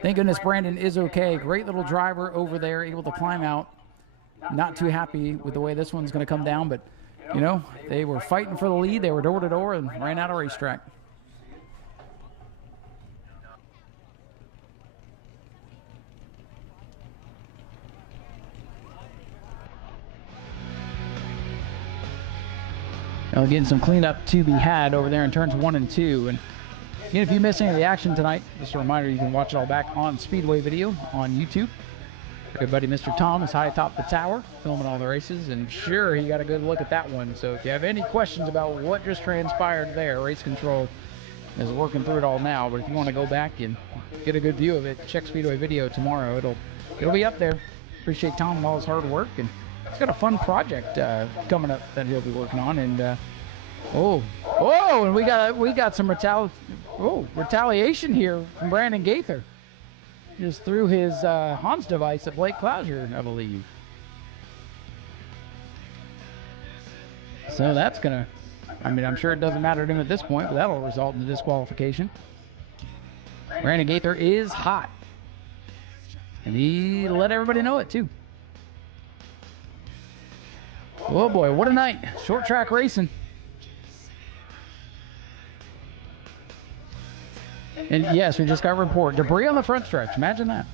Thank goodness Brandon is okay. Great little driver over there, able to climb out. Not too happy with the way this one's going to come down, but you know, they were fighting for the lead. They were door to door and ran out of racetrack. Now again, some cleanup to be had over there in turns 1 and 2. And again, if you missed any of the action tonight, just a reminder, you can watch it all back on Speedway video on YouTube. Good buddy Mr. Tom is high atop the tower, filming all the races, and sure, he got a good look at that one. So if you have any questions about what just transpired there, Race Control is working through it all now. But if you want to go back and get a good view of it, check Speedway video tomorrow. It'll be up there. Appreciate Tom and all his hard work, and he's got a fun project coming up that he'll be working on. And and we got some retaliation here from Brandon Gaither. Just threw his Hans device at Blake Clouser, I believe. So that's gonna, I'm sure it doesn't matter to him at this point, but that'll result in a disqualification. Brandon Gaither is hot. And he let everybody know it too. Oh boy, what a night. Short track racing. And yes, we just got a report. Debris on the front stretch. Imagine that.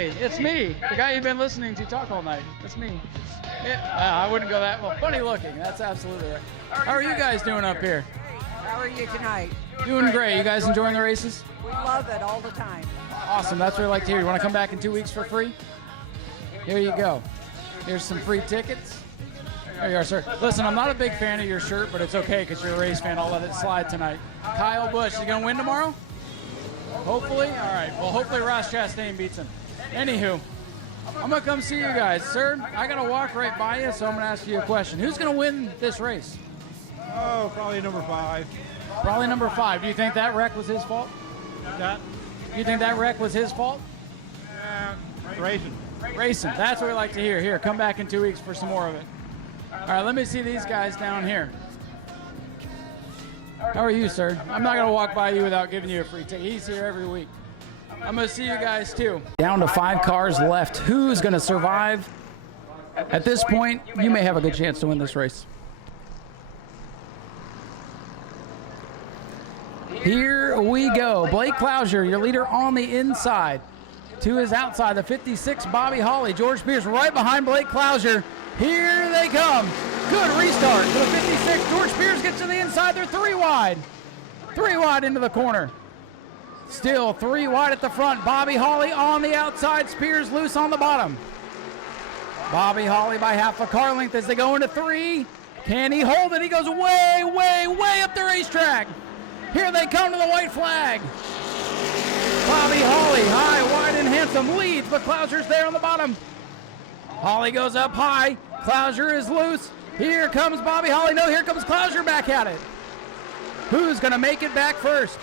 Hey, it's me, the guy you've been listening to talk all night. It's me. I wouldn't go that well. Funny looking. That's absolutely right. How are you guys doing up here? How are you tonight? Doing great. You guys enjoying the races? We love it all the time. Awesome. That's what we like to hear. You want to come back in 2 weeks for free? Here you go. Here's some free tickets. There you are, sir. Listen, I'm not a big fan of your shirt, but it's okay because you're a race fan. I'll let it slide tonight. Kyle Busch, is he going to win tomorrow? Hopefully? All right. Well, hopefully Ross Chastain beats him. Anywho, I'm going to come see you guys. Sir, I got to walk right by you, so I'm going to ask you a question. Who's going to win this race? Oh, probably number 5. Probably number 5. Do you think that wreck was his fault? You think that wreck was his fault? Racing. Racing. That's what we like to hear. Here, come back in 2 weeks for some more of it. All right, let me see these guys down here. How are you, sir? I'm not going to walk by you without giving you a free ticket. He's here every week. I'm going to see you guys, too. Down to 5 cars left. Who's going to survive? At this point, you may have a good chance to win this race. Here we go. Blake Clouser, your leader on the inside. To his outside, the 56, Bobby Holly. George Spears right behind Blake Clouser. Here they come. Good restart to the 56. George Spears gets to the inside. They're 3 wide. 3 wide into the corner. Still 3 wide at the front. Bobby Holly on the outside. Spears loose on the bottom. Bobby Holly by half a car length as they go into 3. Can he hold it? He goes way, way, way up the racetrack. Here they come to the white flag. Bobby Holly, high, wide, and handsome, leads, but Clouser's there on the bottom. Holly goes up high. Clouser is loose. Here comes Bobby Holly. No, here comes Clouser back at it. Who's going to make it back first?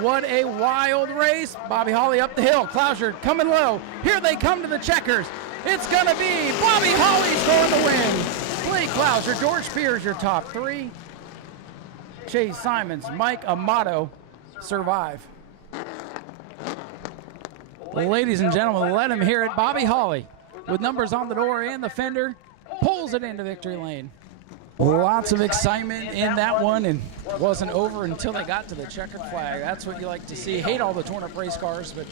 What a wild race. Bobby Holly up the hill. Clouser coming low. Here they come to the checkers. It's going to be Bobby Holly scoring the win. Blake Clouser, George Spears, your top 3. Chase Simons, Mike Amato survive. Ladies and gentlemen, let him hear it. Bobby Holly, with numbers on the door and the fender, pulls it into victory lane. Lots of excitement in that one, and wasn't over until they got to the checkered flag. That's what you like to see. Hate all the torn up race cars, but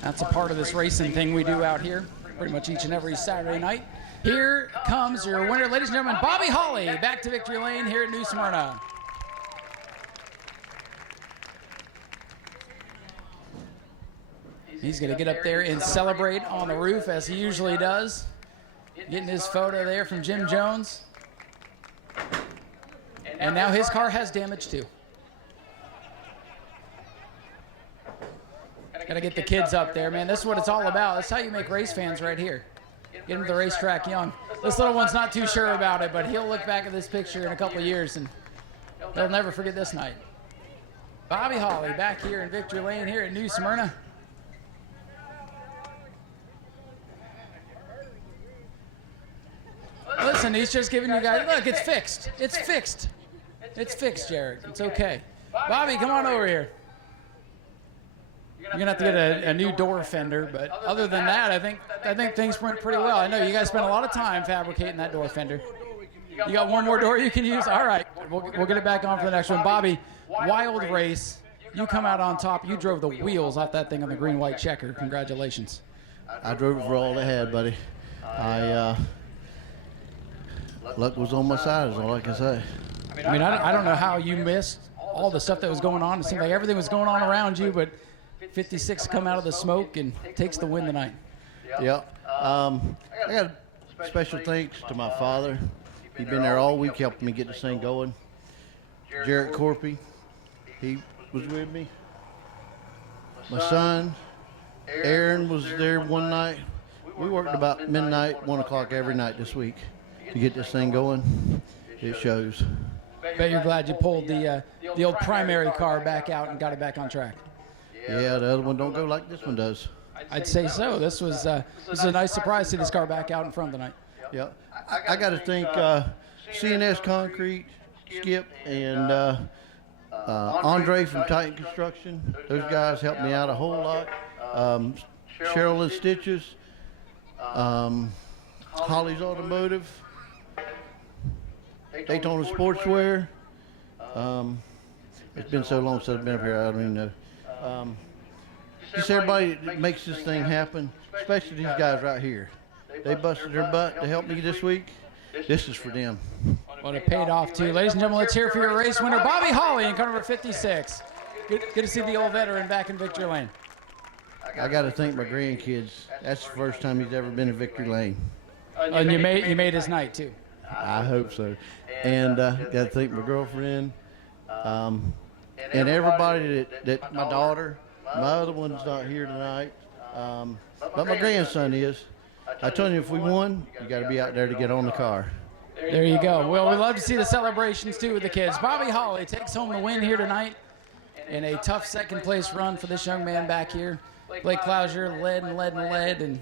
that's a part of this racing thing we do out here pretty much each and every Saturday night. Here comes your winner, ladies and gentlemen, Bobby Holly, back to victory lane here at New Smyrna. He's going to get up there and celebrate on the roof as he usually does. Getting his photo there from Jim Jones. And now his car has damage too. Got to get the kids up there, man. This is what it's all about. That's how you make race fans right here. Get them to the racetrack young. This little one's not too sure about it, but he'll look back at this picture in a couple of years and he'll never forget this night. Bobby Holly back here in victory lane here at New Smyrna. Listen, he's just giving you guys, look, it's fixed. It's fixed. It's fixed, Jared. It's okay. Bobby, come on over here. You're going to have to get a new door fender, but other than that, I think things went pretty well. I know you guys spent a lot of time fabricating that door fender. You got one more door you can use? All right, we'll get it back on for the next one. Bobby, wild race. You come out on top. You drove the wheels off that thing on the green-white checker. Congratulations. I drove it for all they had, buddy. Luck was on my side is all I can say. I mean, I don't know how you missed all the stuff that was going on. It seemed like everything was going on around you, but 56 come out of the smoke and takes the win tonight. Yep. I got special thanks to my father. He's been there all week helping me get this thing going. Jarrett Corpy, he was with me. My son, Aaron, was there one night. We worked about midnight, 1 o'clock every night this week to get this thing going. It shows. Bet you're glad you pulled the old primary car back out and got it back on track. Yeah, the other one don't go like this one does. I'd say so. This was a nice surprise to see this car back out in front tonight. Yeah, I got to thank CNS Concrete, Skip, and Andre from Titan Construction. Those guys helped me out a whole lot. Cheryl and Stitches, Holly's Automotive, Daytona Sportswear. It's been so long since I've been up here, I don't even know. just everybody that makes this thing happen, especially these guys right here. They busted their butt to help me this week. This is for them. Well, it paid off too. Ladies and gentlemen, let's hear for your race winner, Bobby Holly, in car number 56. Good to see the old veteran back in victory lane. I got to thank my grandkids. That's the first time he's ever been in victory lane. And you made his night too. I hope so. And got to thank my girlfriend, and everybody that my daughter. My other one's not here tonight, but my grandson is. I told him if we won, you got to be out there to get on the car. There you go. Well, we love to see the celebrations too with the kids. Bobby Holly takes home the win here tonight in a tough second place run for this young man back here. Blake Clouser led, and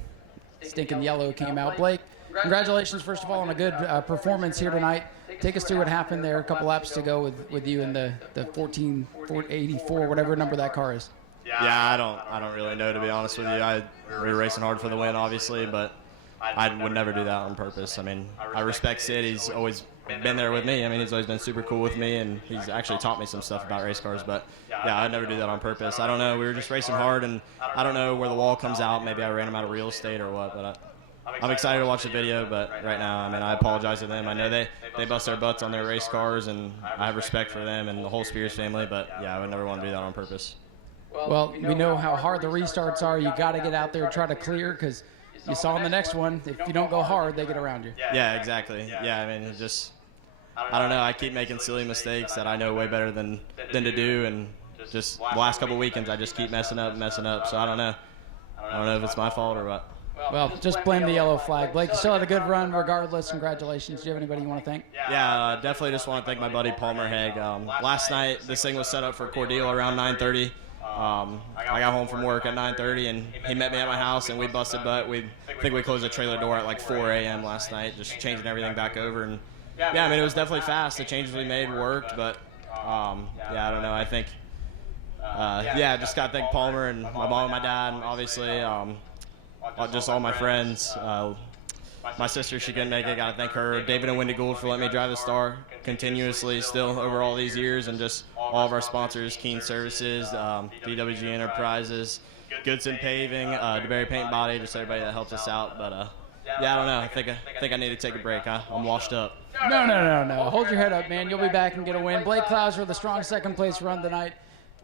stinking yellow came out. Blake, congratulations first of all on a good performance here tonight. Take us through what happened there. A couple laps to go with you in the 1484, whatever number that car is. Yeah, I don't really know, to be honest with you. We're racing hard for the win, obviously, but I would never do that on purpose. I mean, I respect Sid. He's always been there with me. I mean, he's always been super cool with me, and he's actually taught me some stuff about race cars. But yeah, I'd never do that on purpose. I don't know. We were just racing hard, and I don't know where the wall comes out. Maybe I ran him out of real estate or what, but I'm excited to watch the video. But right now, I mean, I apologize to them. I know they bust their butts on their race cars, and I have respect for them and the whole Spears family. But yeah, I would never want to do that on purpose. Well, we know how hard the restarts are. You got to get out there and try to clear, because you saw in the next one, if you don't go hard, they get around you. Yeah, exactly. Yeah, I mean, it just, I don't know. I keep making silly mistakes that I know way better than to do, and just the last couple weekends I just keep messing up. So I don't know. I don't know if it's my fault or what. Well, just blame the yellow flag. Blake, you still had a good run regardless. Congratulations. Do you have anybody you want to thank? Yeah, definitely just want to thank my buddy Palmer Haig. Last night, this thing was set up for Cordeal around 9:30. I got home from work at 9:30, and he met me at my house, and we busted butt. I think we closed the trailer door at like 4 a.m. last night, just changing everything back over. And yeah, I mean, it was definitely fast. The changes we made worked, but yeah, I don't know. I think, yeah, just got to thank Palmer and my mom and my dad, and obviously just all my friends. My sister, she couldn't make it. Got to thank her. David and Wendy Gould for letting me drive the Star continuously still over all these years, and just all of our sponsors, Keen Services, DWG Enterprises, Goodson Paving, DeBerry Paint and Body, just everybody that helps us out. But yeah, I don't know. I think I need to take a break. I'm washed up. No. Hold your head up, man. You'll be back and get a win. Blake Clouser with a strong second place run tonight.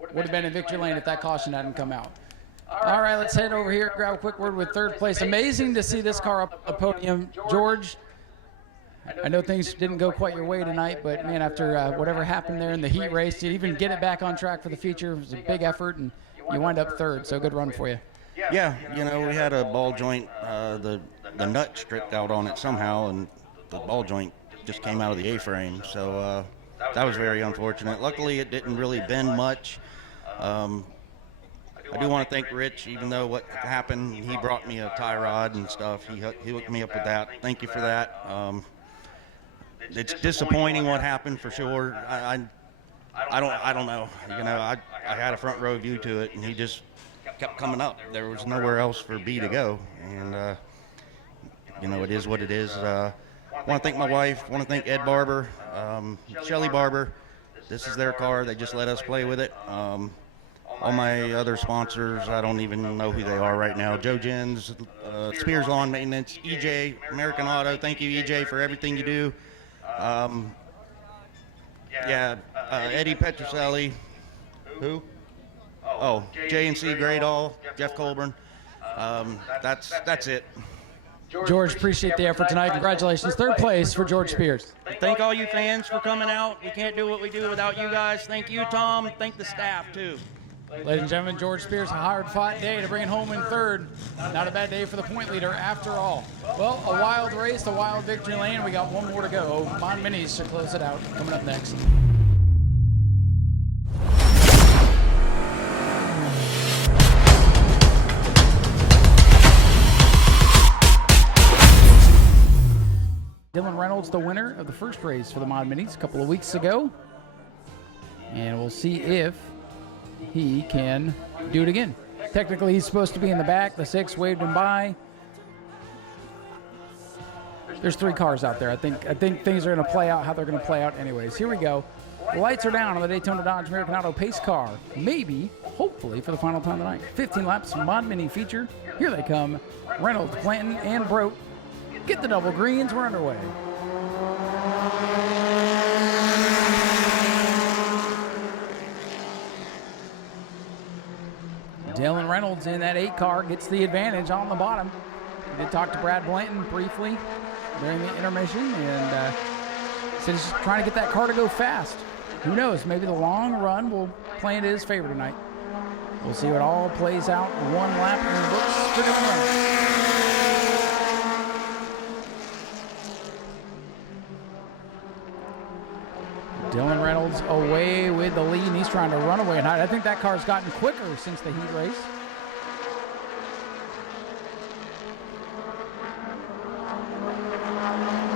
Would have been in victory lane if that caution hadn't come out. All right, let's head over here, grab a quick word with third place. Amazing to see this car up a podium. George, I know things didn't go quite your way tonight, but man, after whatever happened there in the heat race, to even get it back on track for the future was a big effort, and you wind up third, so good run for you. Yeah, you know, we had a ball joint, the nut stripped out on it somehow, and the ball joint just came out of the A-frame, so that was very unfortunate. Luckily, it didn't really bend much. I do want to thank Rich, even though what happened, he brought me a tie rod and stuff. He hooked me up with that. Thank you for that. It's disappointing what happened for sure. I don't know. You know, I had a front row view to it, and he just kept coming up. There was nowhere else for B to go, and you know, it is what it is. I want to thank my wife. Want to thank Ed Barber, Shelly Barber. This is their car. They just let us play with it. All my other sponsors, I don't even know who they are right now. Joe Jens, Spears Lawn Maintenance, EJ, American Auto. Thank you, EJ, for everything you do. Eddie Petroselli. Who? Oh, J&C Gradall, Jeff Colburn. That's it. George, appreciate the effort tonight. Congratulations. Third place for George Spears. Thank all you fans for coming out. We can't do what we do without you guys. Thank you, Tom. Thank the staff, too. Ladies and gentlemen, George Spears, a hard-fought day to bring it home in third. Not a bad day for the point leader after all. Well, a wild race, a wild victory lane. We got one more to go. Mon Minis to close it out. Coming up next. Dylan Reynolds, the winner of the first race for the Mod Minis a couple of weeks ago. And we'll see if he can do it again. Technically, he's supposed to be in the back. The 6 waved him by. There's 3 cars out there. I think things are going to play out how they're going to play out anyways. Here we go. The lights are down on the Daytona Dodge American Auto pace car. Maybe, hopefully, for the final time tonight. 15 laps, Mod Mini feature. Here they come. Reynolds, Blanton, and Brote. Get the double greens. We're underway. Dylan Reynolds in that 8 car gets the advantage on the bottom. We did talk to Brad Blanton briefly during the intermission, and said he's just trying to get that car to go fast. Who knows? Maybe the long run will play into his favor tonight. We'll see what all plays out. 1 lap in the books for Dylan Reynolds. Dylan Reynolds away with the lead, and he's trying to run away tonight. I think that car's gotten quicker since the heat race.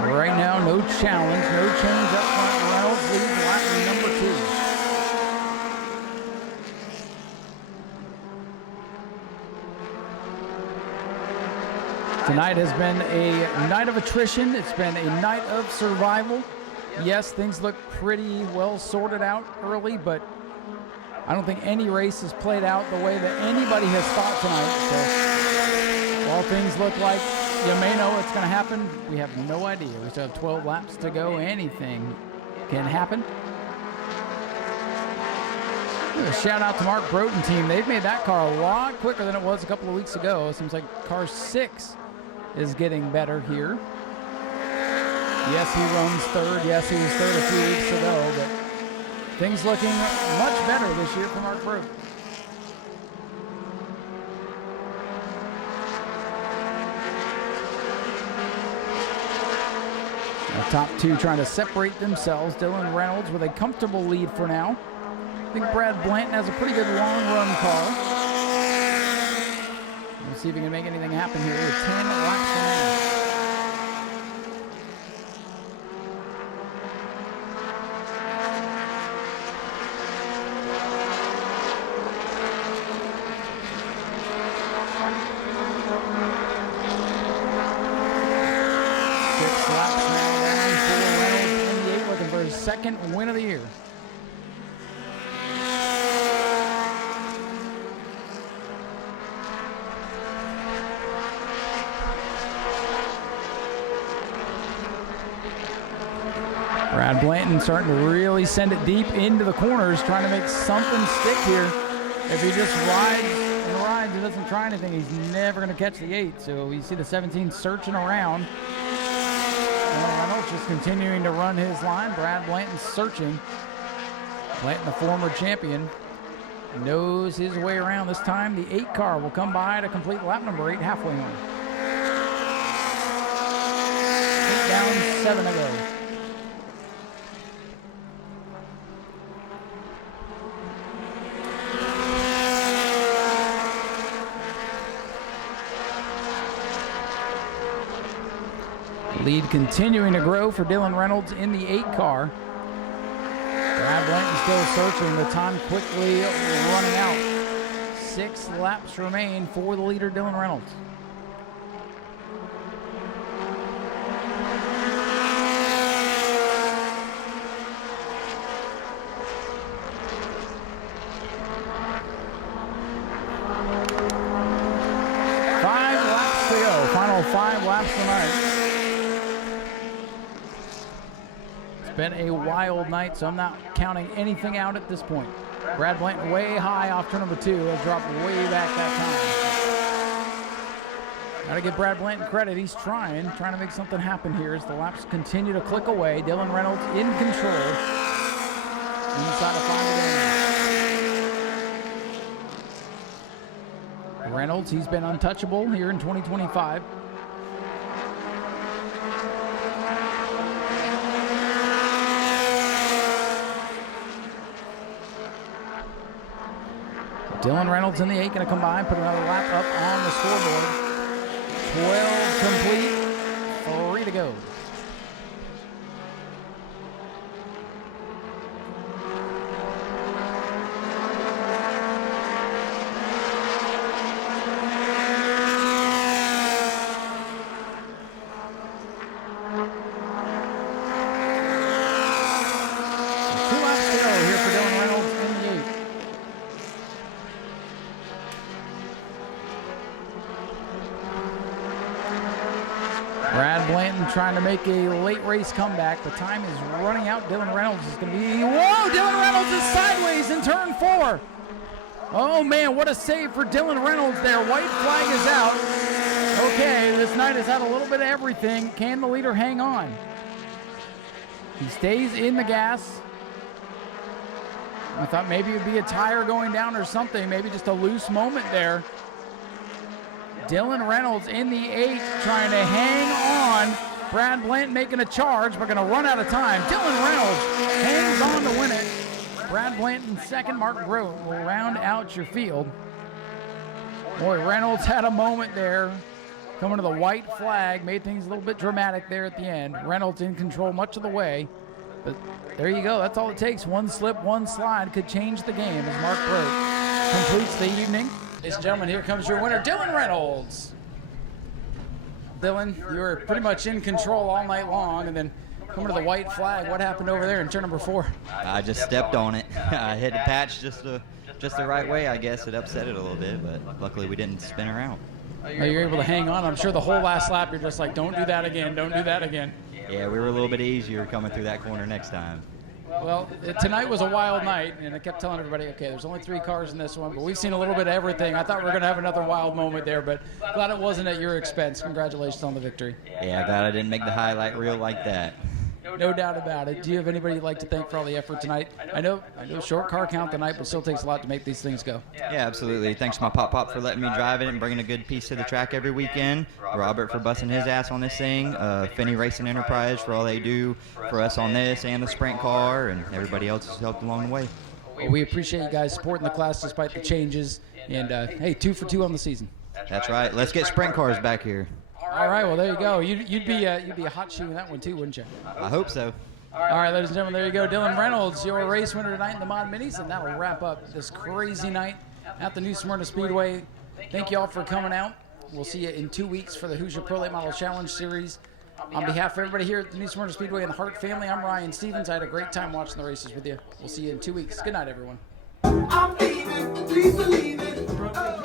Right now, no challenge, no change up front. Reynolds leads lap number 2. Tonight has been a night of attrition. It's been a night of survival. Yes, things look pretty well sorted out early, but I don't think any race has played out the way that anybody has thought tonight. So while things look like you may know what's going to happen, we have no idea. We still have 12 laps to go. Anything can happen. A shout out to Mark Broten team. They've made that car a lot quicker than it was a couple of weeks ago. It seems like car 6 is getting better here. Yes, he runs 3rd. Yes, he was 3rd a few weeks ago, but things looking much better this year for Mark Broten. The top 2 trying to separate themselves. Dylan Reynolds with a comfortable lead for now. I think Brad Blanton has a pretty good long run car. We'll see if he can make anything happen here with 10 laps remaining. Second win of the year. Brad Blanton starting to really send it deep into the corners, trying to make something stick here. If he just rides and rides and doesn't try anything, he's never going to catch the 8. So you see the 17 searching around. Reynolds just continuing to run his line. Brad Blanton searching. Blanton, the former champion, knows his way around. This time the 8 car will come by to complete lap number 8 halfway home. 8 down, 7 to go. Lead continuing to grow for Dylan Reynolds in the 8 car. Brad Blanton still searching. The time quickly running out. 6 laps remain for the leader, Dylan Reynolds. Five laps to go. Final 5 laps tonight. Been a wild night, so I'm not counting anything out at this point. Brad Blanton way high off turn number 2, has dropped way back that time. Got to give Brad Blanton credit. He's trying to make something happen here as the laps continue to click away. Dylan Reynolds in control. Inside of 5 again. Reynolds, he's been untouchable here in 2025. Dylan Reynolds in the 8 going to come by and put another lap up on the scoreboard. 12 complete, 3 to go. trying to make a late race comeback, but time is running out. Dylan Reynolds is going to be, whoa, Dylan Reynolds is sideways in turn 4. Oh man, what a save for Dylan Reynolds there. White flag is out. Okay, this night has had a little bit of everything. Can the leader hang on? He stays in the gas. I thought maybe it would be a tire going down or something, maybe just a loose moment there. Dylan Reynolds in the 8 trying to hang on. Brad Blanton making a charge, but going to run out of time. Dylan Reynolds hangs on to win it. Brad Blanton second, Mark Grote will round out your field. Boy, Reynolds had a moment there. Coming to the white flag, made things a little bit dramatic there at the end. Reynolds in control much of the way. But there you go, that's all it takes. One slip, one slide could change the game as Mark Grote completes the evening. Ladies and gentlemen, here comes your winner, Dylan Reynolds. Dylan, you were pretty much in control all night long, and then coming to the white flag, what happened over there in turn number 4? I just stepped on it. I hit the patch just the right way, I guess. It upset it a little bit, but luckily we didn't spin around. You're able to hang on. I'm sure the whole last lap you're just like, don't do that again, don't do that again. Yeah, we were a little bit easier coming through that corner next time. Well, tonight was a wild night, and I kept telling everybody, okay, there's only 3 cars in this one, but we've seen a little bit of everything. I thought we were going to have another wild moment there, but glad it wasn't at your expense. Congratulations on the victory. Yeah, glad I didn't make the highlight reel like that. No doubt about it. Do you have anybody you'd like to thank for all the effort tonight? I know short car count tonight, but still takes a lot to make these things go. Yeah, absolutely. Thanks to my Pop for letting me drive it and bringing a good piece to the track every weekend. Robert for busting his ass on this thing. Finney Racing Enterprise for all they do for us on this and the sprint car, and everybody else has helped along the way. Well, we appreciate you guys supporting the class despite the changes. And, hey, 2 for 2 on the season. That's right. Let's get sprint cars back here. All right, well, there you go. You'd be a hot shoe in that one too, wouldn't you? I hope so. All right, ladies and gentlemen, there you go. Dylan Reynolds, your race winner tonight in the Mod Minis, and that'll wrap up this crazy night at the new Smyrna Speedway. Thank you all for coming out. We'll see you in 2 weeks for the Hoosier Pro Late Model Challenge Series. On behalf of everybody here at the new Smyrna Speedway and the Hart family, I'm Ryan Stevens. I had a great time watching the races with you. We'll see you in 2 weeks. Good night, everyone. I'm leaving, please believe it.